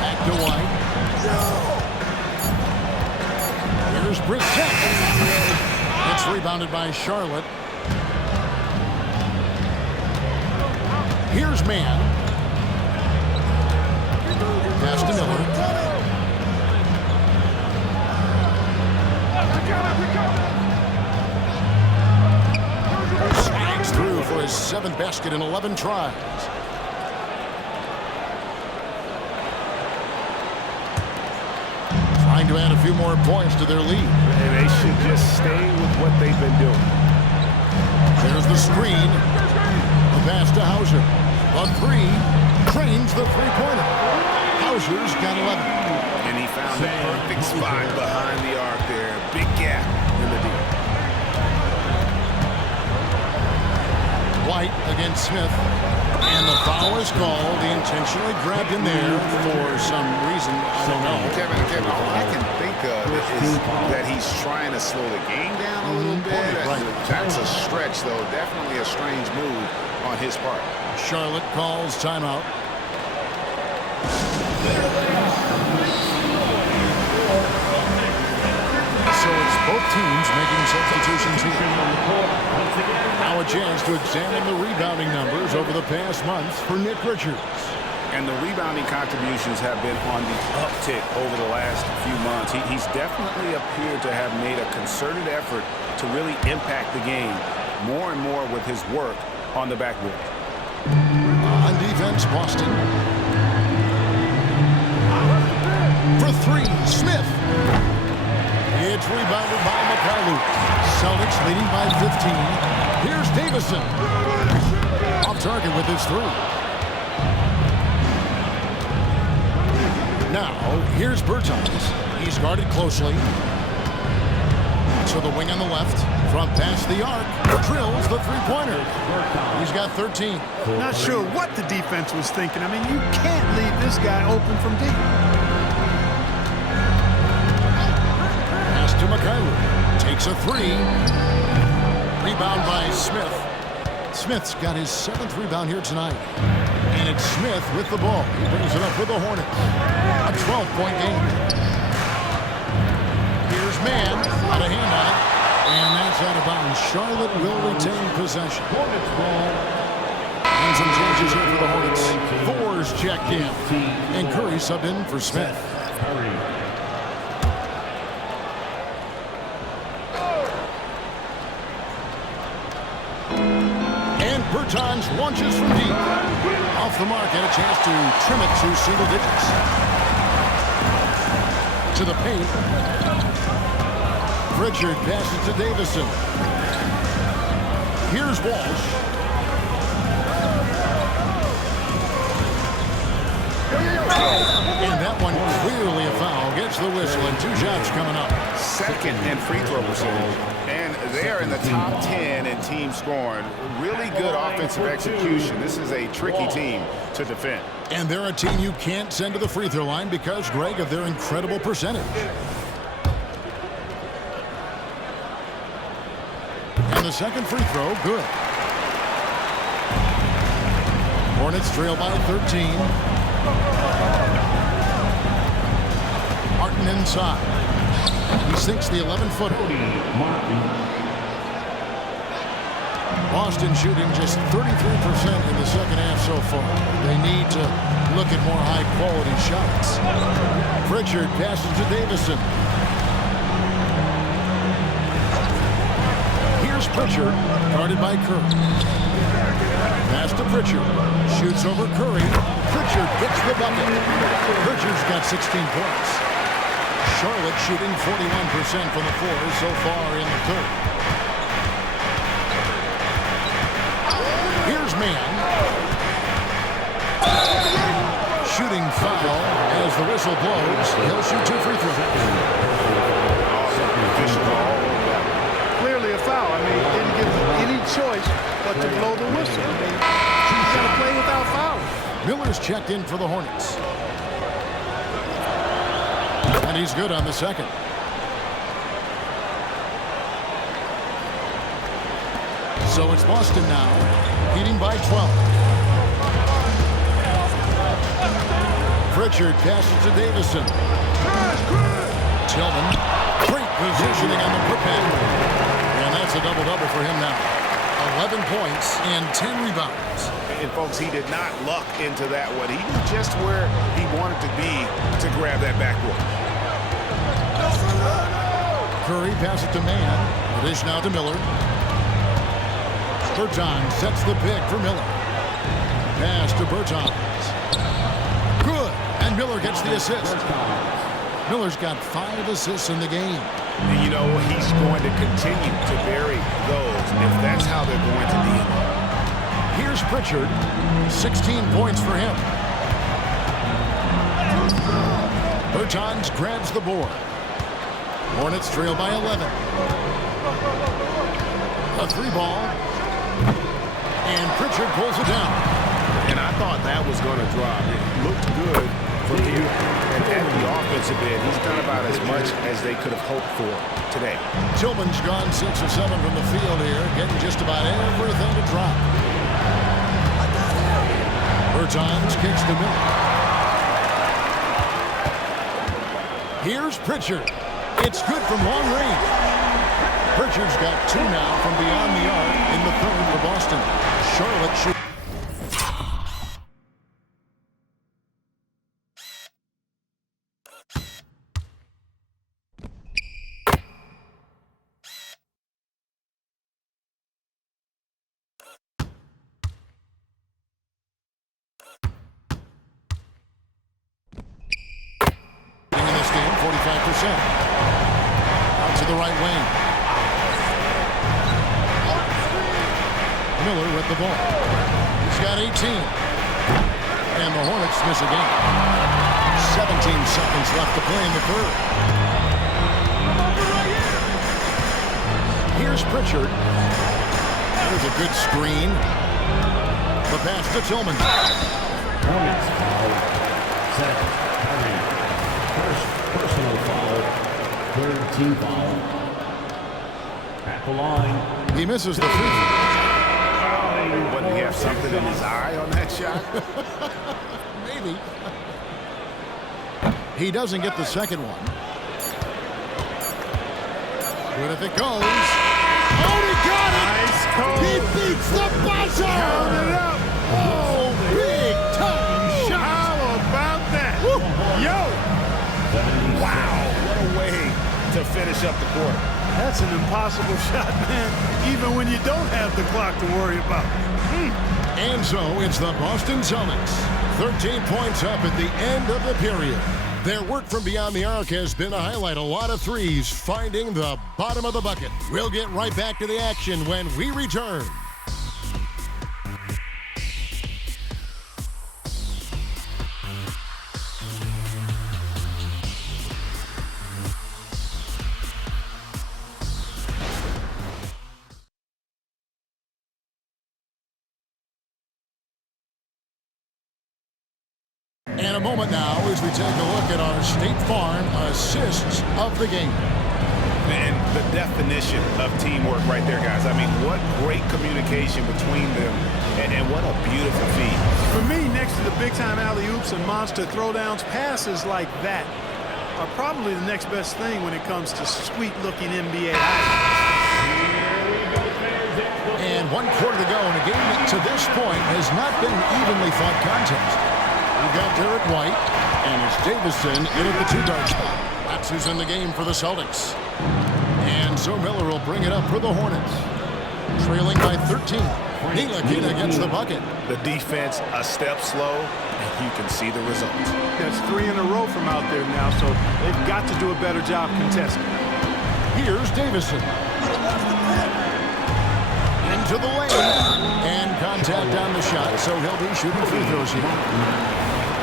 Back to White. Here's Brissett. It's rebounded by Charlotte. Here's Mann. Pass to Miller. Snags through for his 7th basket in 11 tries. Trying to add a few more points to their lead. And they should just stay with what they've been doing. There's the screen. The pass to Hauser. A three. Cranes the three-pointer. Hauser's got 11. And he found the perfect spot behind the arc there. Big gap in the deal. White against Smith. And the foul is called. He intentionally grabbed him there for some reason. I don't know. Kevin, all I can think of is that he's trying to slow the game down a little bit. Right. That's a stretch, though. Definitely a strange move on his part. Charlotte calls timeout. So it's both teams making substitutions here. Now a chance to examine the rebounding numbers over the past month for Nick Richards. And the rebounding contributions have been on the uptick over the last few months. He's definitely appeared to have made a concerted effort to really impact the game more and more with his work on the backboard. On defense, Boston. For three, Smith. It's rebounded by McCarley. Celtics leading by 15. Here's Davison. Off target with his three. Now, here's Bertans. He's guarded closely. To the wing on the left. From past the arc. Drills the three-pointer. He's got 13. Not sure what the defense was thinking. I mean, you can't leave this guy open from deep. Pass to McCarley. Takes a three. Rebound by Smith. Smith's got his 7th rebound here tonight. And it's Smith with the ball. He brings it up for the Hornets. A 12-point game. Here's Mann. Out of hand on it. And that's out of bounds. Charlotte will retain possession. Hornets ball. And some changes here for the Hornets. Thor's checked in. And Curry subbed in for Smith. Bertans launches from deep. Off the mark and a chance to trim it to single digits. To the paint. Pritchard passes to Davison. Here's Walsh. And that one clearly a foul. Gets the whistle and 2 shots coming up. Second in free throw percentage. And they are in the top 10 in team scoring. Really good offensive execution. This is a tricky team to defend. And they're a team you can't send to the free throw line because, Greg, of their incredible percentage. And the second free throw, good. Hornets trail by 13. Martin inside. He sinks the 11-footer. Boston shooting just 33% in the second half so far. They need to look at more high-quality shots. Pritchard passes to Davison. Here's Pritchard, guarded by Curry. Pass to Pritchard. Shoots over Curry. Pritchard gets the bucket. Pritchard's got 16 points. Charlotte shooting 41% from the floor so far in the third. Here's Mann. Shooting foul as the whistle blows. He'll shoot 2 free throws. Clearly a foul. I mean, didn't give him any choice but to blow the whistle. He's got to play without fouling. Miller's checked in for the Hornets. And he's good on the second. So it's Boston now, leading by 12. Pritchard passes to Davison. Tillman, great positioning on the putback. And that's a double-double for him now. 11 points and 10 rebounds. And, folks, he did not luck into that one. He knew just where he wanted to be to grab that backboard. Curry passes to Mann. The dish now to Miller. Bertans sets the pick for Miller. Pass to Bertans. Good. And Miller gets the assist. Miller's got 5 assists in the game. And you know, he's going to continue to bury those if that's how they're going to be. Here's Pritchard. 16 points for him. Bertans grabs the board. Hornets trail by 11. A 3-ball. And Pritchard pulls it down. And I thought that was going to drop. It looked good from here. And at the offensive end, he's done about as much as they could have hoped for today. Tillman's gone 6 of 7 from the field here, getting just about everything to drop. Bertans kicks to Miller. Here's Pritchard. It's good from long range. Pritchard's got 2 now from beyond the arc in the third for Boston. Charlotte shoots. To the right wing. Miller with the ball. He's got 18. And the Hornets miss again. 17 seconds left to play in the third. Here's Pritchard. There's a good screen. The pass to Tillman. Hornets foul. Second. First personal foul. Third team foul. At the line. He misses the free throw. What, did he have something in his eye on that shot? Maybe. He doesn't get the second one. Good if it goes. Oh, he got it! Nice call. He beats the buzzer! Count it up. Oh, big time shot! How about that? Woo. Yo! Wow, what a way to finish up the quarter. That's an impossible shot, man, even when you don't have the clock to worry about. And so it's the Boston Celtics. 13 points up at the end of the period. Their work from beyond the arc has been a highlight. A lot of threes finding the bottom of the bucket. We'll get right back to the action when we return. And a moment now as we take a look at our State Farm assists of the game. And the definition of teamwork right there, guys. I mean, what great communication between them, and what a beautiful feat. For me, next to the big-time alley-oops and monster throwdowns, passes like that are probably the next best thing when it comes to sweet-looking NBA highlights. And 1 quarter to go in a game that to this point has not been an evenly fought contest. We've got Derek White, and it's Davison in at the 2-guard spot. That's who's in the game for the Celtics. And so Miller will bring it up for the Hornets. Trailing by 13. Ntilikina gets the bucket. The defense a step slow, and you can see the result. That's 3 in a row from out there now, so they've got to do a better job contesting. Here's Davison. Into the lane. And contact on the shot, so he'll be shooting free throws here.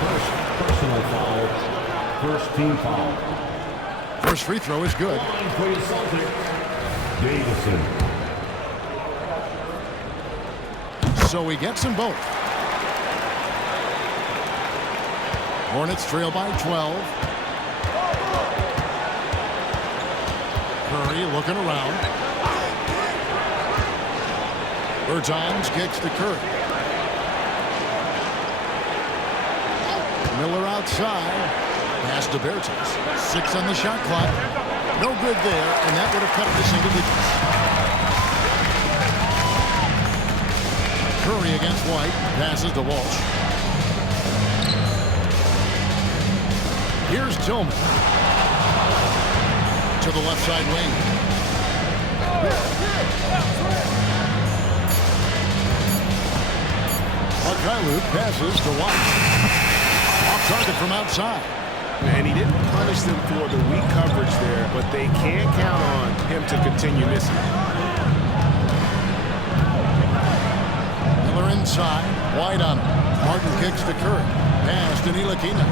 First personal foul. First team foul. First free throw is good. Line for the Celtics. Davison. So he gets them both. Hornets trail by 12. Curry looking around. Bertans kicks to Curry. Miller outside. Pass to Bertans. 6 on the shot clock. No good there, and that would have cut it to single digits. Curry against White. Passes to Walsh. Here's Tillman. To the left side wing. Mikhailuk passes to White. Off target from outside. And he didn't punish them for the weak coverage there, but they can count on him to continue missing. Miller inside. White on him. Martin kicks to Curry. Pass to Ntilikina.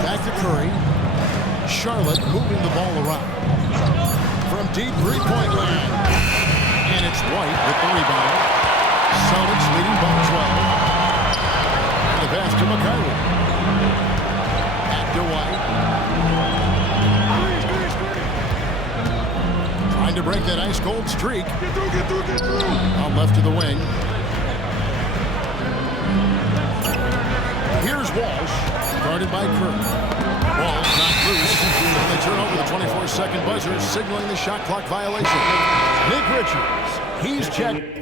Back to Curry. Charlotte moving the ball around. From deep three-point land. And it's White with the rebound. Celtics leading by 12. And the pass to Mikhailuk. Back to White. Trying to break that ice-cold streak. Get through. Out left to the wing. Here's Walsh. Guarded by Curry. Walsh not loose. And they turn over the 24-second buzzer, signaling the shot clock violation. Nick Richards. He's checked.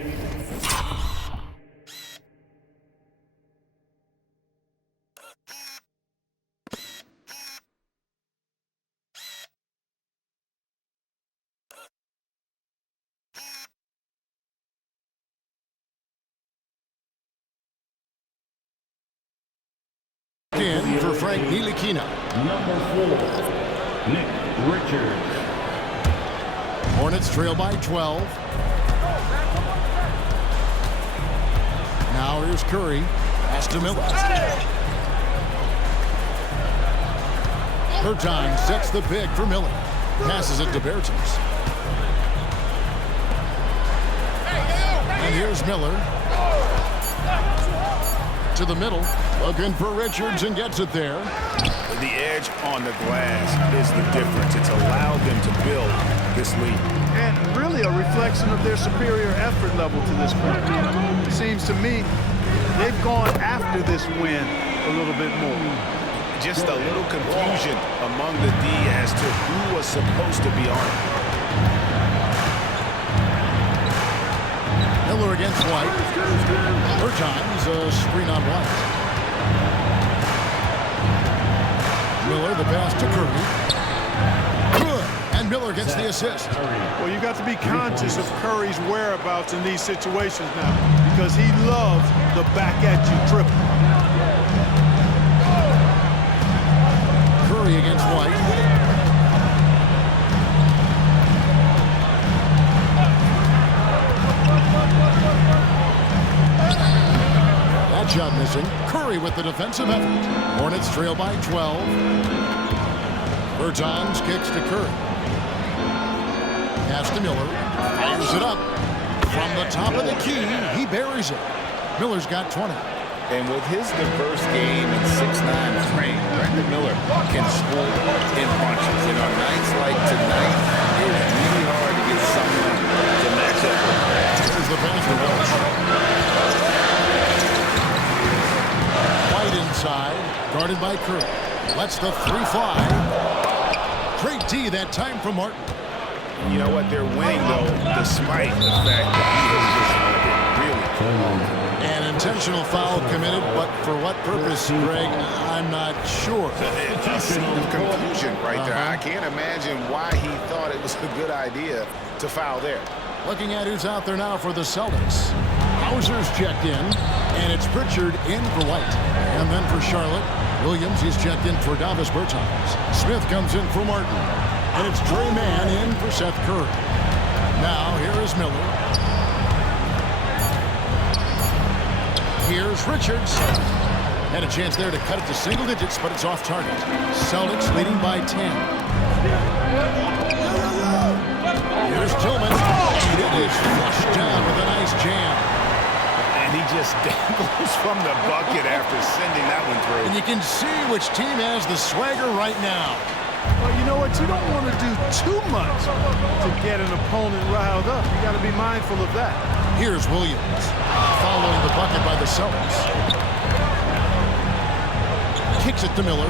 In for Frank Ntilikina. Number 4, Nick Richards. Hornets trail by 12. Now here's Curry. Pass to Miller. Bertans sets the pick for Miller. Passes it to Bertans. And here's Miller. To the middle. Looking for Richards and gets it there. The edge on the glass is the difference. It's allowed them to build this lead. And really a reflection of their superior effort level to this point. It seems to me they've gone after this win a little bit more. Just a little confusion among the D as to who was supposed to be on it. Miller against White. Bertans a screen on White. Miller the pass to Curry. Good. And Miller gets the assist. Well, you got to be conscious of Curry's whereabouts in these situations now because he loves the back-at-you triple. Curry against White. That shot missing. Curry with the defensive effort. Hornets trail by 12. Bertans kicks to Curry. Pass to Miller. Fires it up. From the top of the key, he buries it. Miller's got 20. And with his diverse game and 6'9" frame, Brandon Miller can score in bunches. And on nights like tonight, it's really hard to get someone to match up with that. Here's the pass to Welch. White inside, guarded by Curry. Lets the three fly. Great D that time from Martin. You know what? They're winning, though, despite the fact that he has just been really An intentional foul committed, but for what purpose, Greg, I'm not sure. a scene of confusion right there. I can't imagine why he thought it was a good idea to foul there. Looking at who's out there now for the Celtics. Hauser's checked in, and it's Pritchard in for White. And then for Charlotte, Williams is checked in for Davis Bertans. Smith comes in for Martin. And it's Dre Mann in for Seth Curry. Now here is Miller. Here's Richards. Had a chance there to cut it to single digits, but it's off target. Celtics leading by 10. Here's Tillman. And it is flushed down with a nice jam. And he just dangles from the bucket after sending that one through. And you can see which team has the swagger right now. Well, you know what? You don't want to do too much to get an opponent riled up. You got to be mindful of that. Here's Williams, following the bucket by the Celtics. Kicks it to Miller.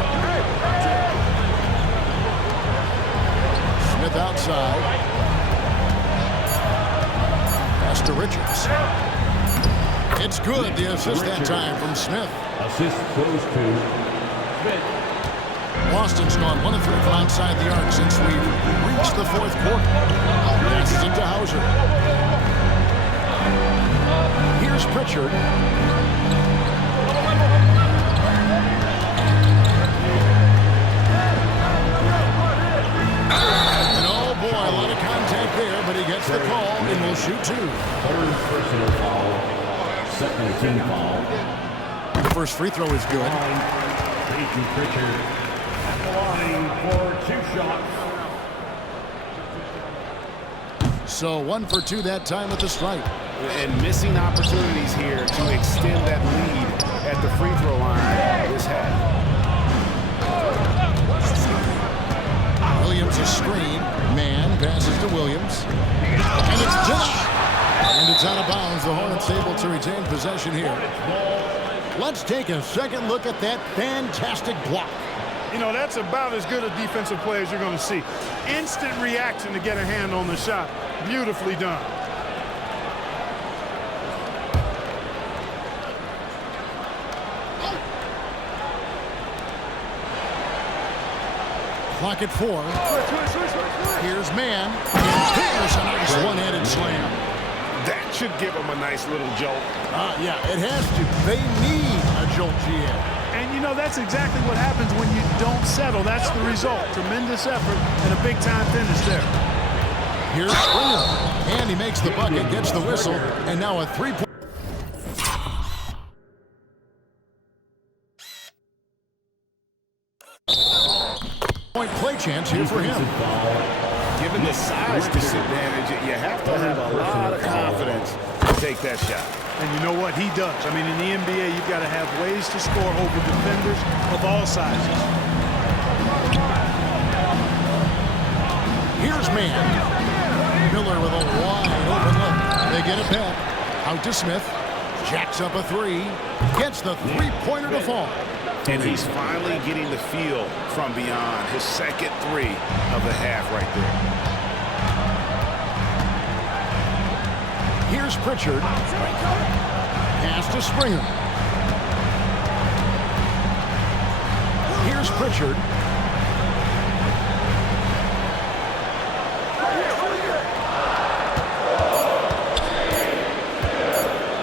Smith outside. Pass to Richards. It's good. The assist that time from Smith. Assist goes to Smith. Boston's gone 1 of 3 from outside the arc since we've reached the fourth quarter. Passes it to Hauser. Here's Pritchard. And oh boy, a lot of contact there, but he gets the call and will shoot 2. Third personal foul. Second team foul. The first free throw is good. Jason Pritchard at the line for 2 shots. So 1 for 2 that time with the strike. And missing opportunities here to extend that lead at the free throw line this half. Williams a screen. Man passes to Williams. And it's denied. And it's out of bounds. The Hornets able to retain possession here. Let's take a second look at that fantastic block. You know, that's about as good a defensive play as you're going to see. Instant reaction to get a hand on the shot. Beautifully done. Clock at 4. Here's Man. And there's a nice one-handed slam. That should give them a nice little jolt. Yeah, it has to. They need a jolt, GA. And, you know, that's exactly what happens when you don't settle. That's the result. Tremendous effort and a big-time finish there. Here's Springer. And he makes the bucket, gets the whistle, and now a three-point. Play chance here for him. Given the size disadvantage, you have to have a lot of confidence to take that shot. And you know what? He does. I mean, in the NBA, you've got to have ways to score over defenders of all sizes. Here's Mann. Miller with a wide open look. They get it back. Out to Smith. Jacks up a three. Gets the three-pointer to fall. And he's finally getting the feel from beyond. His second three of the half right there. Here's Pritchard. Pass to Springer. Here's Pritchard.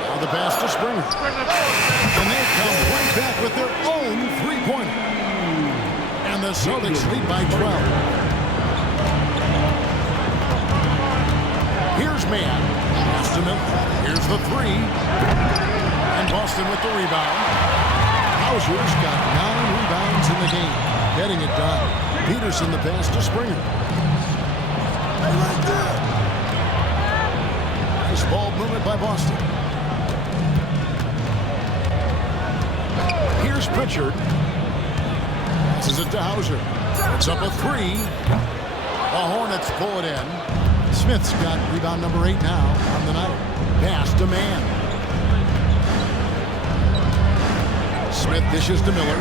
Now the pass to Springer. And they come right back with their own three-pointer. And the Celtics lead by 12. Here's Mann. Pass to Miller. Here's the three. And Boston with the rebound. Hauser's got 9 rebounds in the game. Getting it done. Peterson the pass to Springer. Nice ball movement by Boston. Here's Pritchard. Passes it to Hauser. It's up a three. The Hornets pull it in. Smith's got rebound number 8 now on the night. Pass to Mann. Smith dishes to Miller.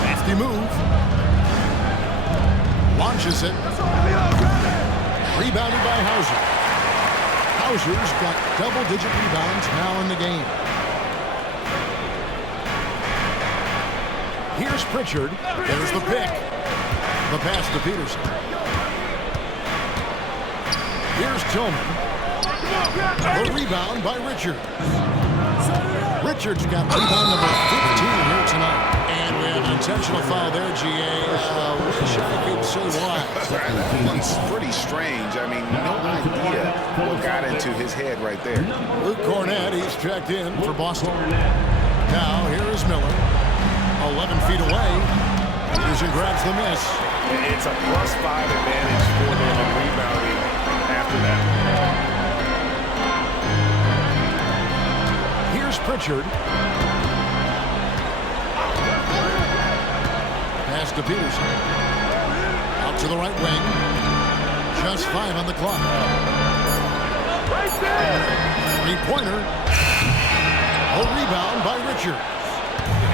Crafty move. Launches it. Rebounded by Hauser. Hauser's got double-digit rebounds now in the game. Here's Pritchard. There's the pick. The pass to Peterson. Here's Tillman. The rebound by Richard. Richard's got rebound number 15 here tonight. And we have an intentional foul there, GA. Wish I could say why. It's pretty strange. I mean, no idea what got into his head right there. Luke Cornett, he's checked in for Boston. Now, here is Miller. 11 feet away. Peterson grabs the miss. It's a +5 advantage for them in rebounding after that. Here's Pritchard. Pass to Peterson. Out to the right wing. Just 5 on the clock. Three-pointer. A rebound by Richard.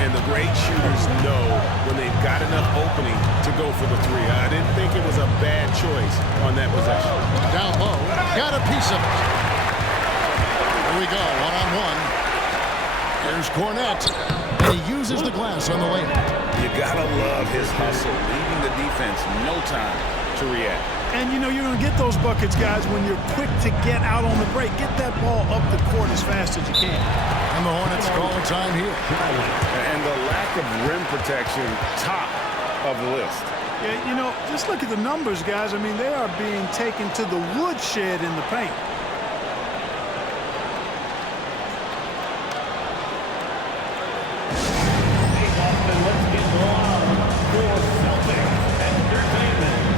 And the great shooters know when they've got enough opening to go for the three. I didn't think it was a bad choice on that possession. Down low. Got a piece of it. Here we go. One-on-one. Here's Cornett. And he uses the glass on the lane. You gotta love his hustle. Leaving the defense no time to react. And, you know, you're going to get those buckets, guys, when you're quick to get out on the break. Get that ball up the court as fast as you can. And the Hornets call time here. And the lack of rim protection, top of the list. Yeah, you know, just look at the numbers, guys. I mean, they are being taken to the woodshed in the paint. Let's get on for Celtics Entertainment.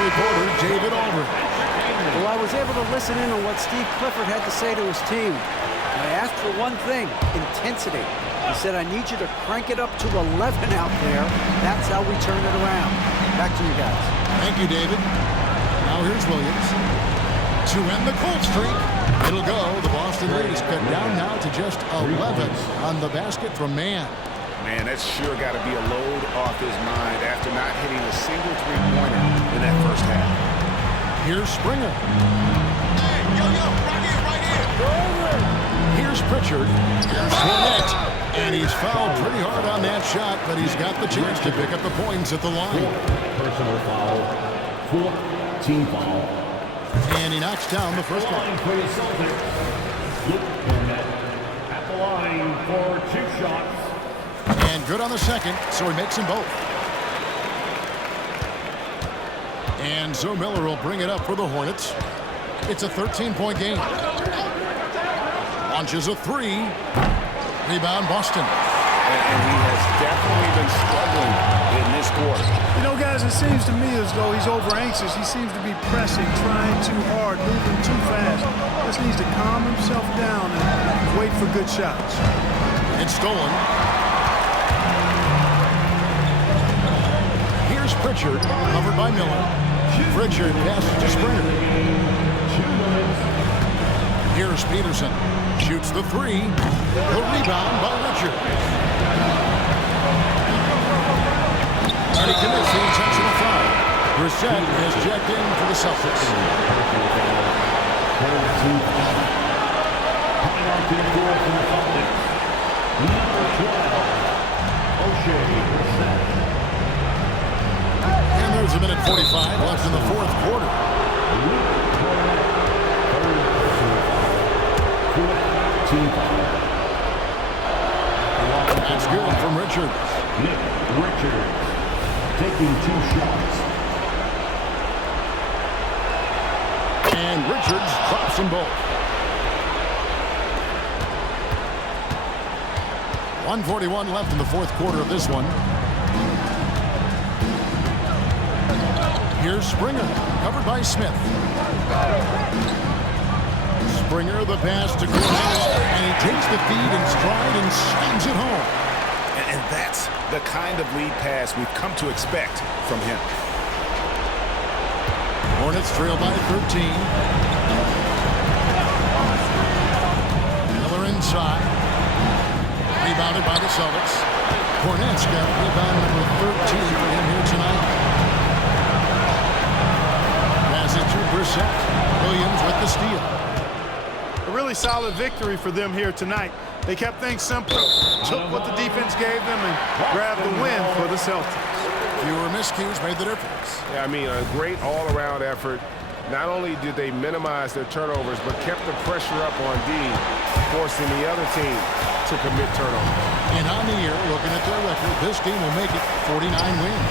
Reporter David Aldridge. Well, I was able to listen in on what Steve Clifford had to say to his team. And I asked for one thing, intensity. He said, I need you to crank it up to 11 out there. That's how we turn it around. Back to you guys. Thank you, David. Now here's Williams. To end the cold streak, it'll go. The Boston lead is cut down now to just 11 on the basket from Mann. Man, that's sure got to be a load off his mind after not hitting a single three-pointer in that first half. Here's Springer. Hey, yo, right here. Here's Pritchard. Here's Fournette. And he's fouled pretty hard on that shot, but he's got the chance to pick up the points at the line. Personal foul. 4th team foul. And he knocks down the first one. For the Celtics. Luke Fournette at the line for 2 shots. And good on the second, so he makes them both. And Zo Miller will bring it up for the Hornets. It's a 13-point game. Launches a 3. Rebound, Boston. And he has definitely been struggling in this quarter. You know, guys, it seems to me as though he's over-anxious. He seems to be pressing, trying too hard, moving too fast. Just needs to calm himself down and wait for good shots. It's stolen. Here's Pritchard, covered by Miller. Pritchard passes to Springer. Here's Peterson. Shoots the 3. The rebound by Richard. And he commits the intentional foul. Brissett is checked in for the Celtics. And there's a minute 45 left in the 4th quarter. That's good from Richards. Nick Richards taking 2 shots. And Richards drops them both. 1:41 left in the 4th quarter of this one. Here's Springer, covered by Smith. Springer, the pass to Cornette, and he takes the feed in stride and slams it home. And that's the kind of lead pass we've come to expect from him. Hornets trail by 13. Miller inside. Rebounded by the Celtics. Cornette's got rebound number 13 for him here tonight. Pass it to Brissett. Williams with the steal. A really solid victory for them here tonight. They kept things simple, took what the defense gave them, and grabbed the win for the Celtics. Fewer miscues made the difference. Yeah, I mean, a great all-around effort. Not only did they minimize their turnovers, but kept the pressure up on D, forcing the other team to commit turnovers. And on the year, looking at their record, this team will make it 49 wins.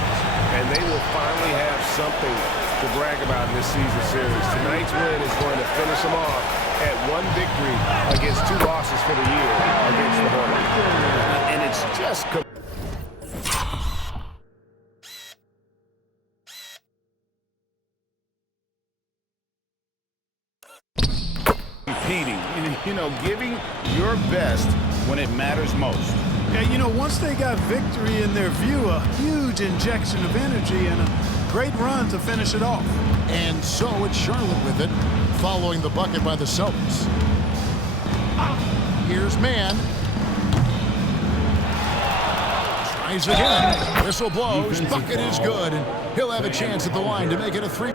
And they will finally have something to brag about in this season series. Tonight's win is going to finish them off at 1 victory against 2 losses for the year against the Hornets. And it's just competing, you know, giving your best when it matters most. Yeah, you know, once they got victory in their view, a huge injection of energy and a great run to finish it off. And so it's Charlotte with it, following the bucket by the Celtics. Here's Mann. Tries again. Whistle blows. Bucket is good, and he'll have a chance at the line to make it a 3.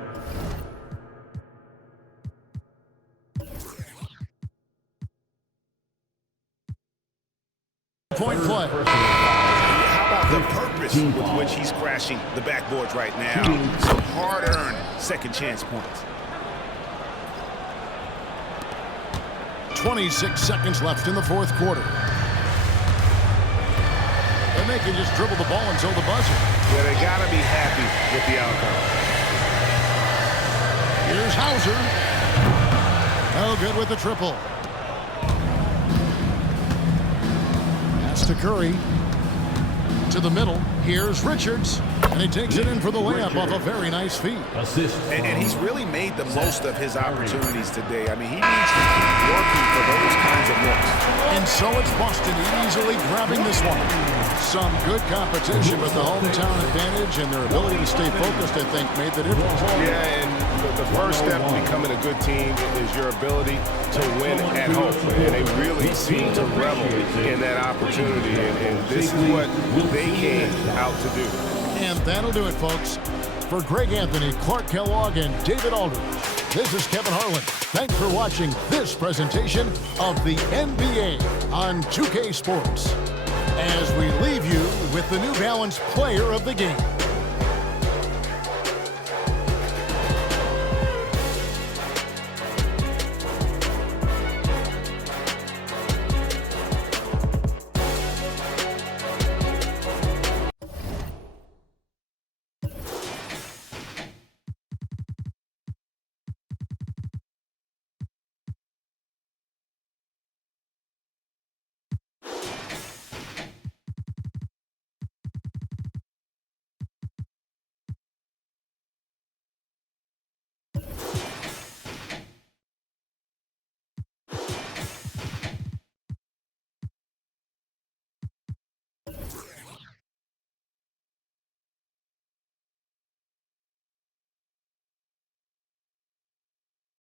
Point play. How about the purpose with which he's crashing the backboards right now? Some hard-earned second chance points. 26 seconds left in the 4th quarter. And they can just dribble the ball until the buzzer. Yeah, they got to be happy with the outcome. Here's Hauser. No good with the triple. Pass to Curry. To the middle. Here's Richards. And he takes it in for the layup off a very nice feed. Assist. And he's really made the most of his opportunities today. I mean, he needs to keep working for those kinds of looks. And so it's Boston easily grabbing this one. Some good competition, but the hometown advantage and their ability to stay focused, I think, made the difference. Yeah, and the first step to becoming a good team is your ability to win at home. And they really seem to revel in that opportunity. And this is what they came out to do. And that'll do it, folks. For Greg Anthony, Clark Kellogg, and David Aldridge, This is Kevin Harlan. Thanks for watching this presentation of the NBA on 2K Sports. As we leave you with the New Balance Player of the Game.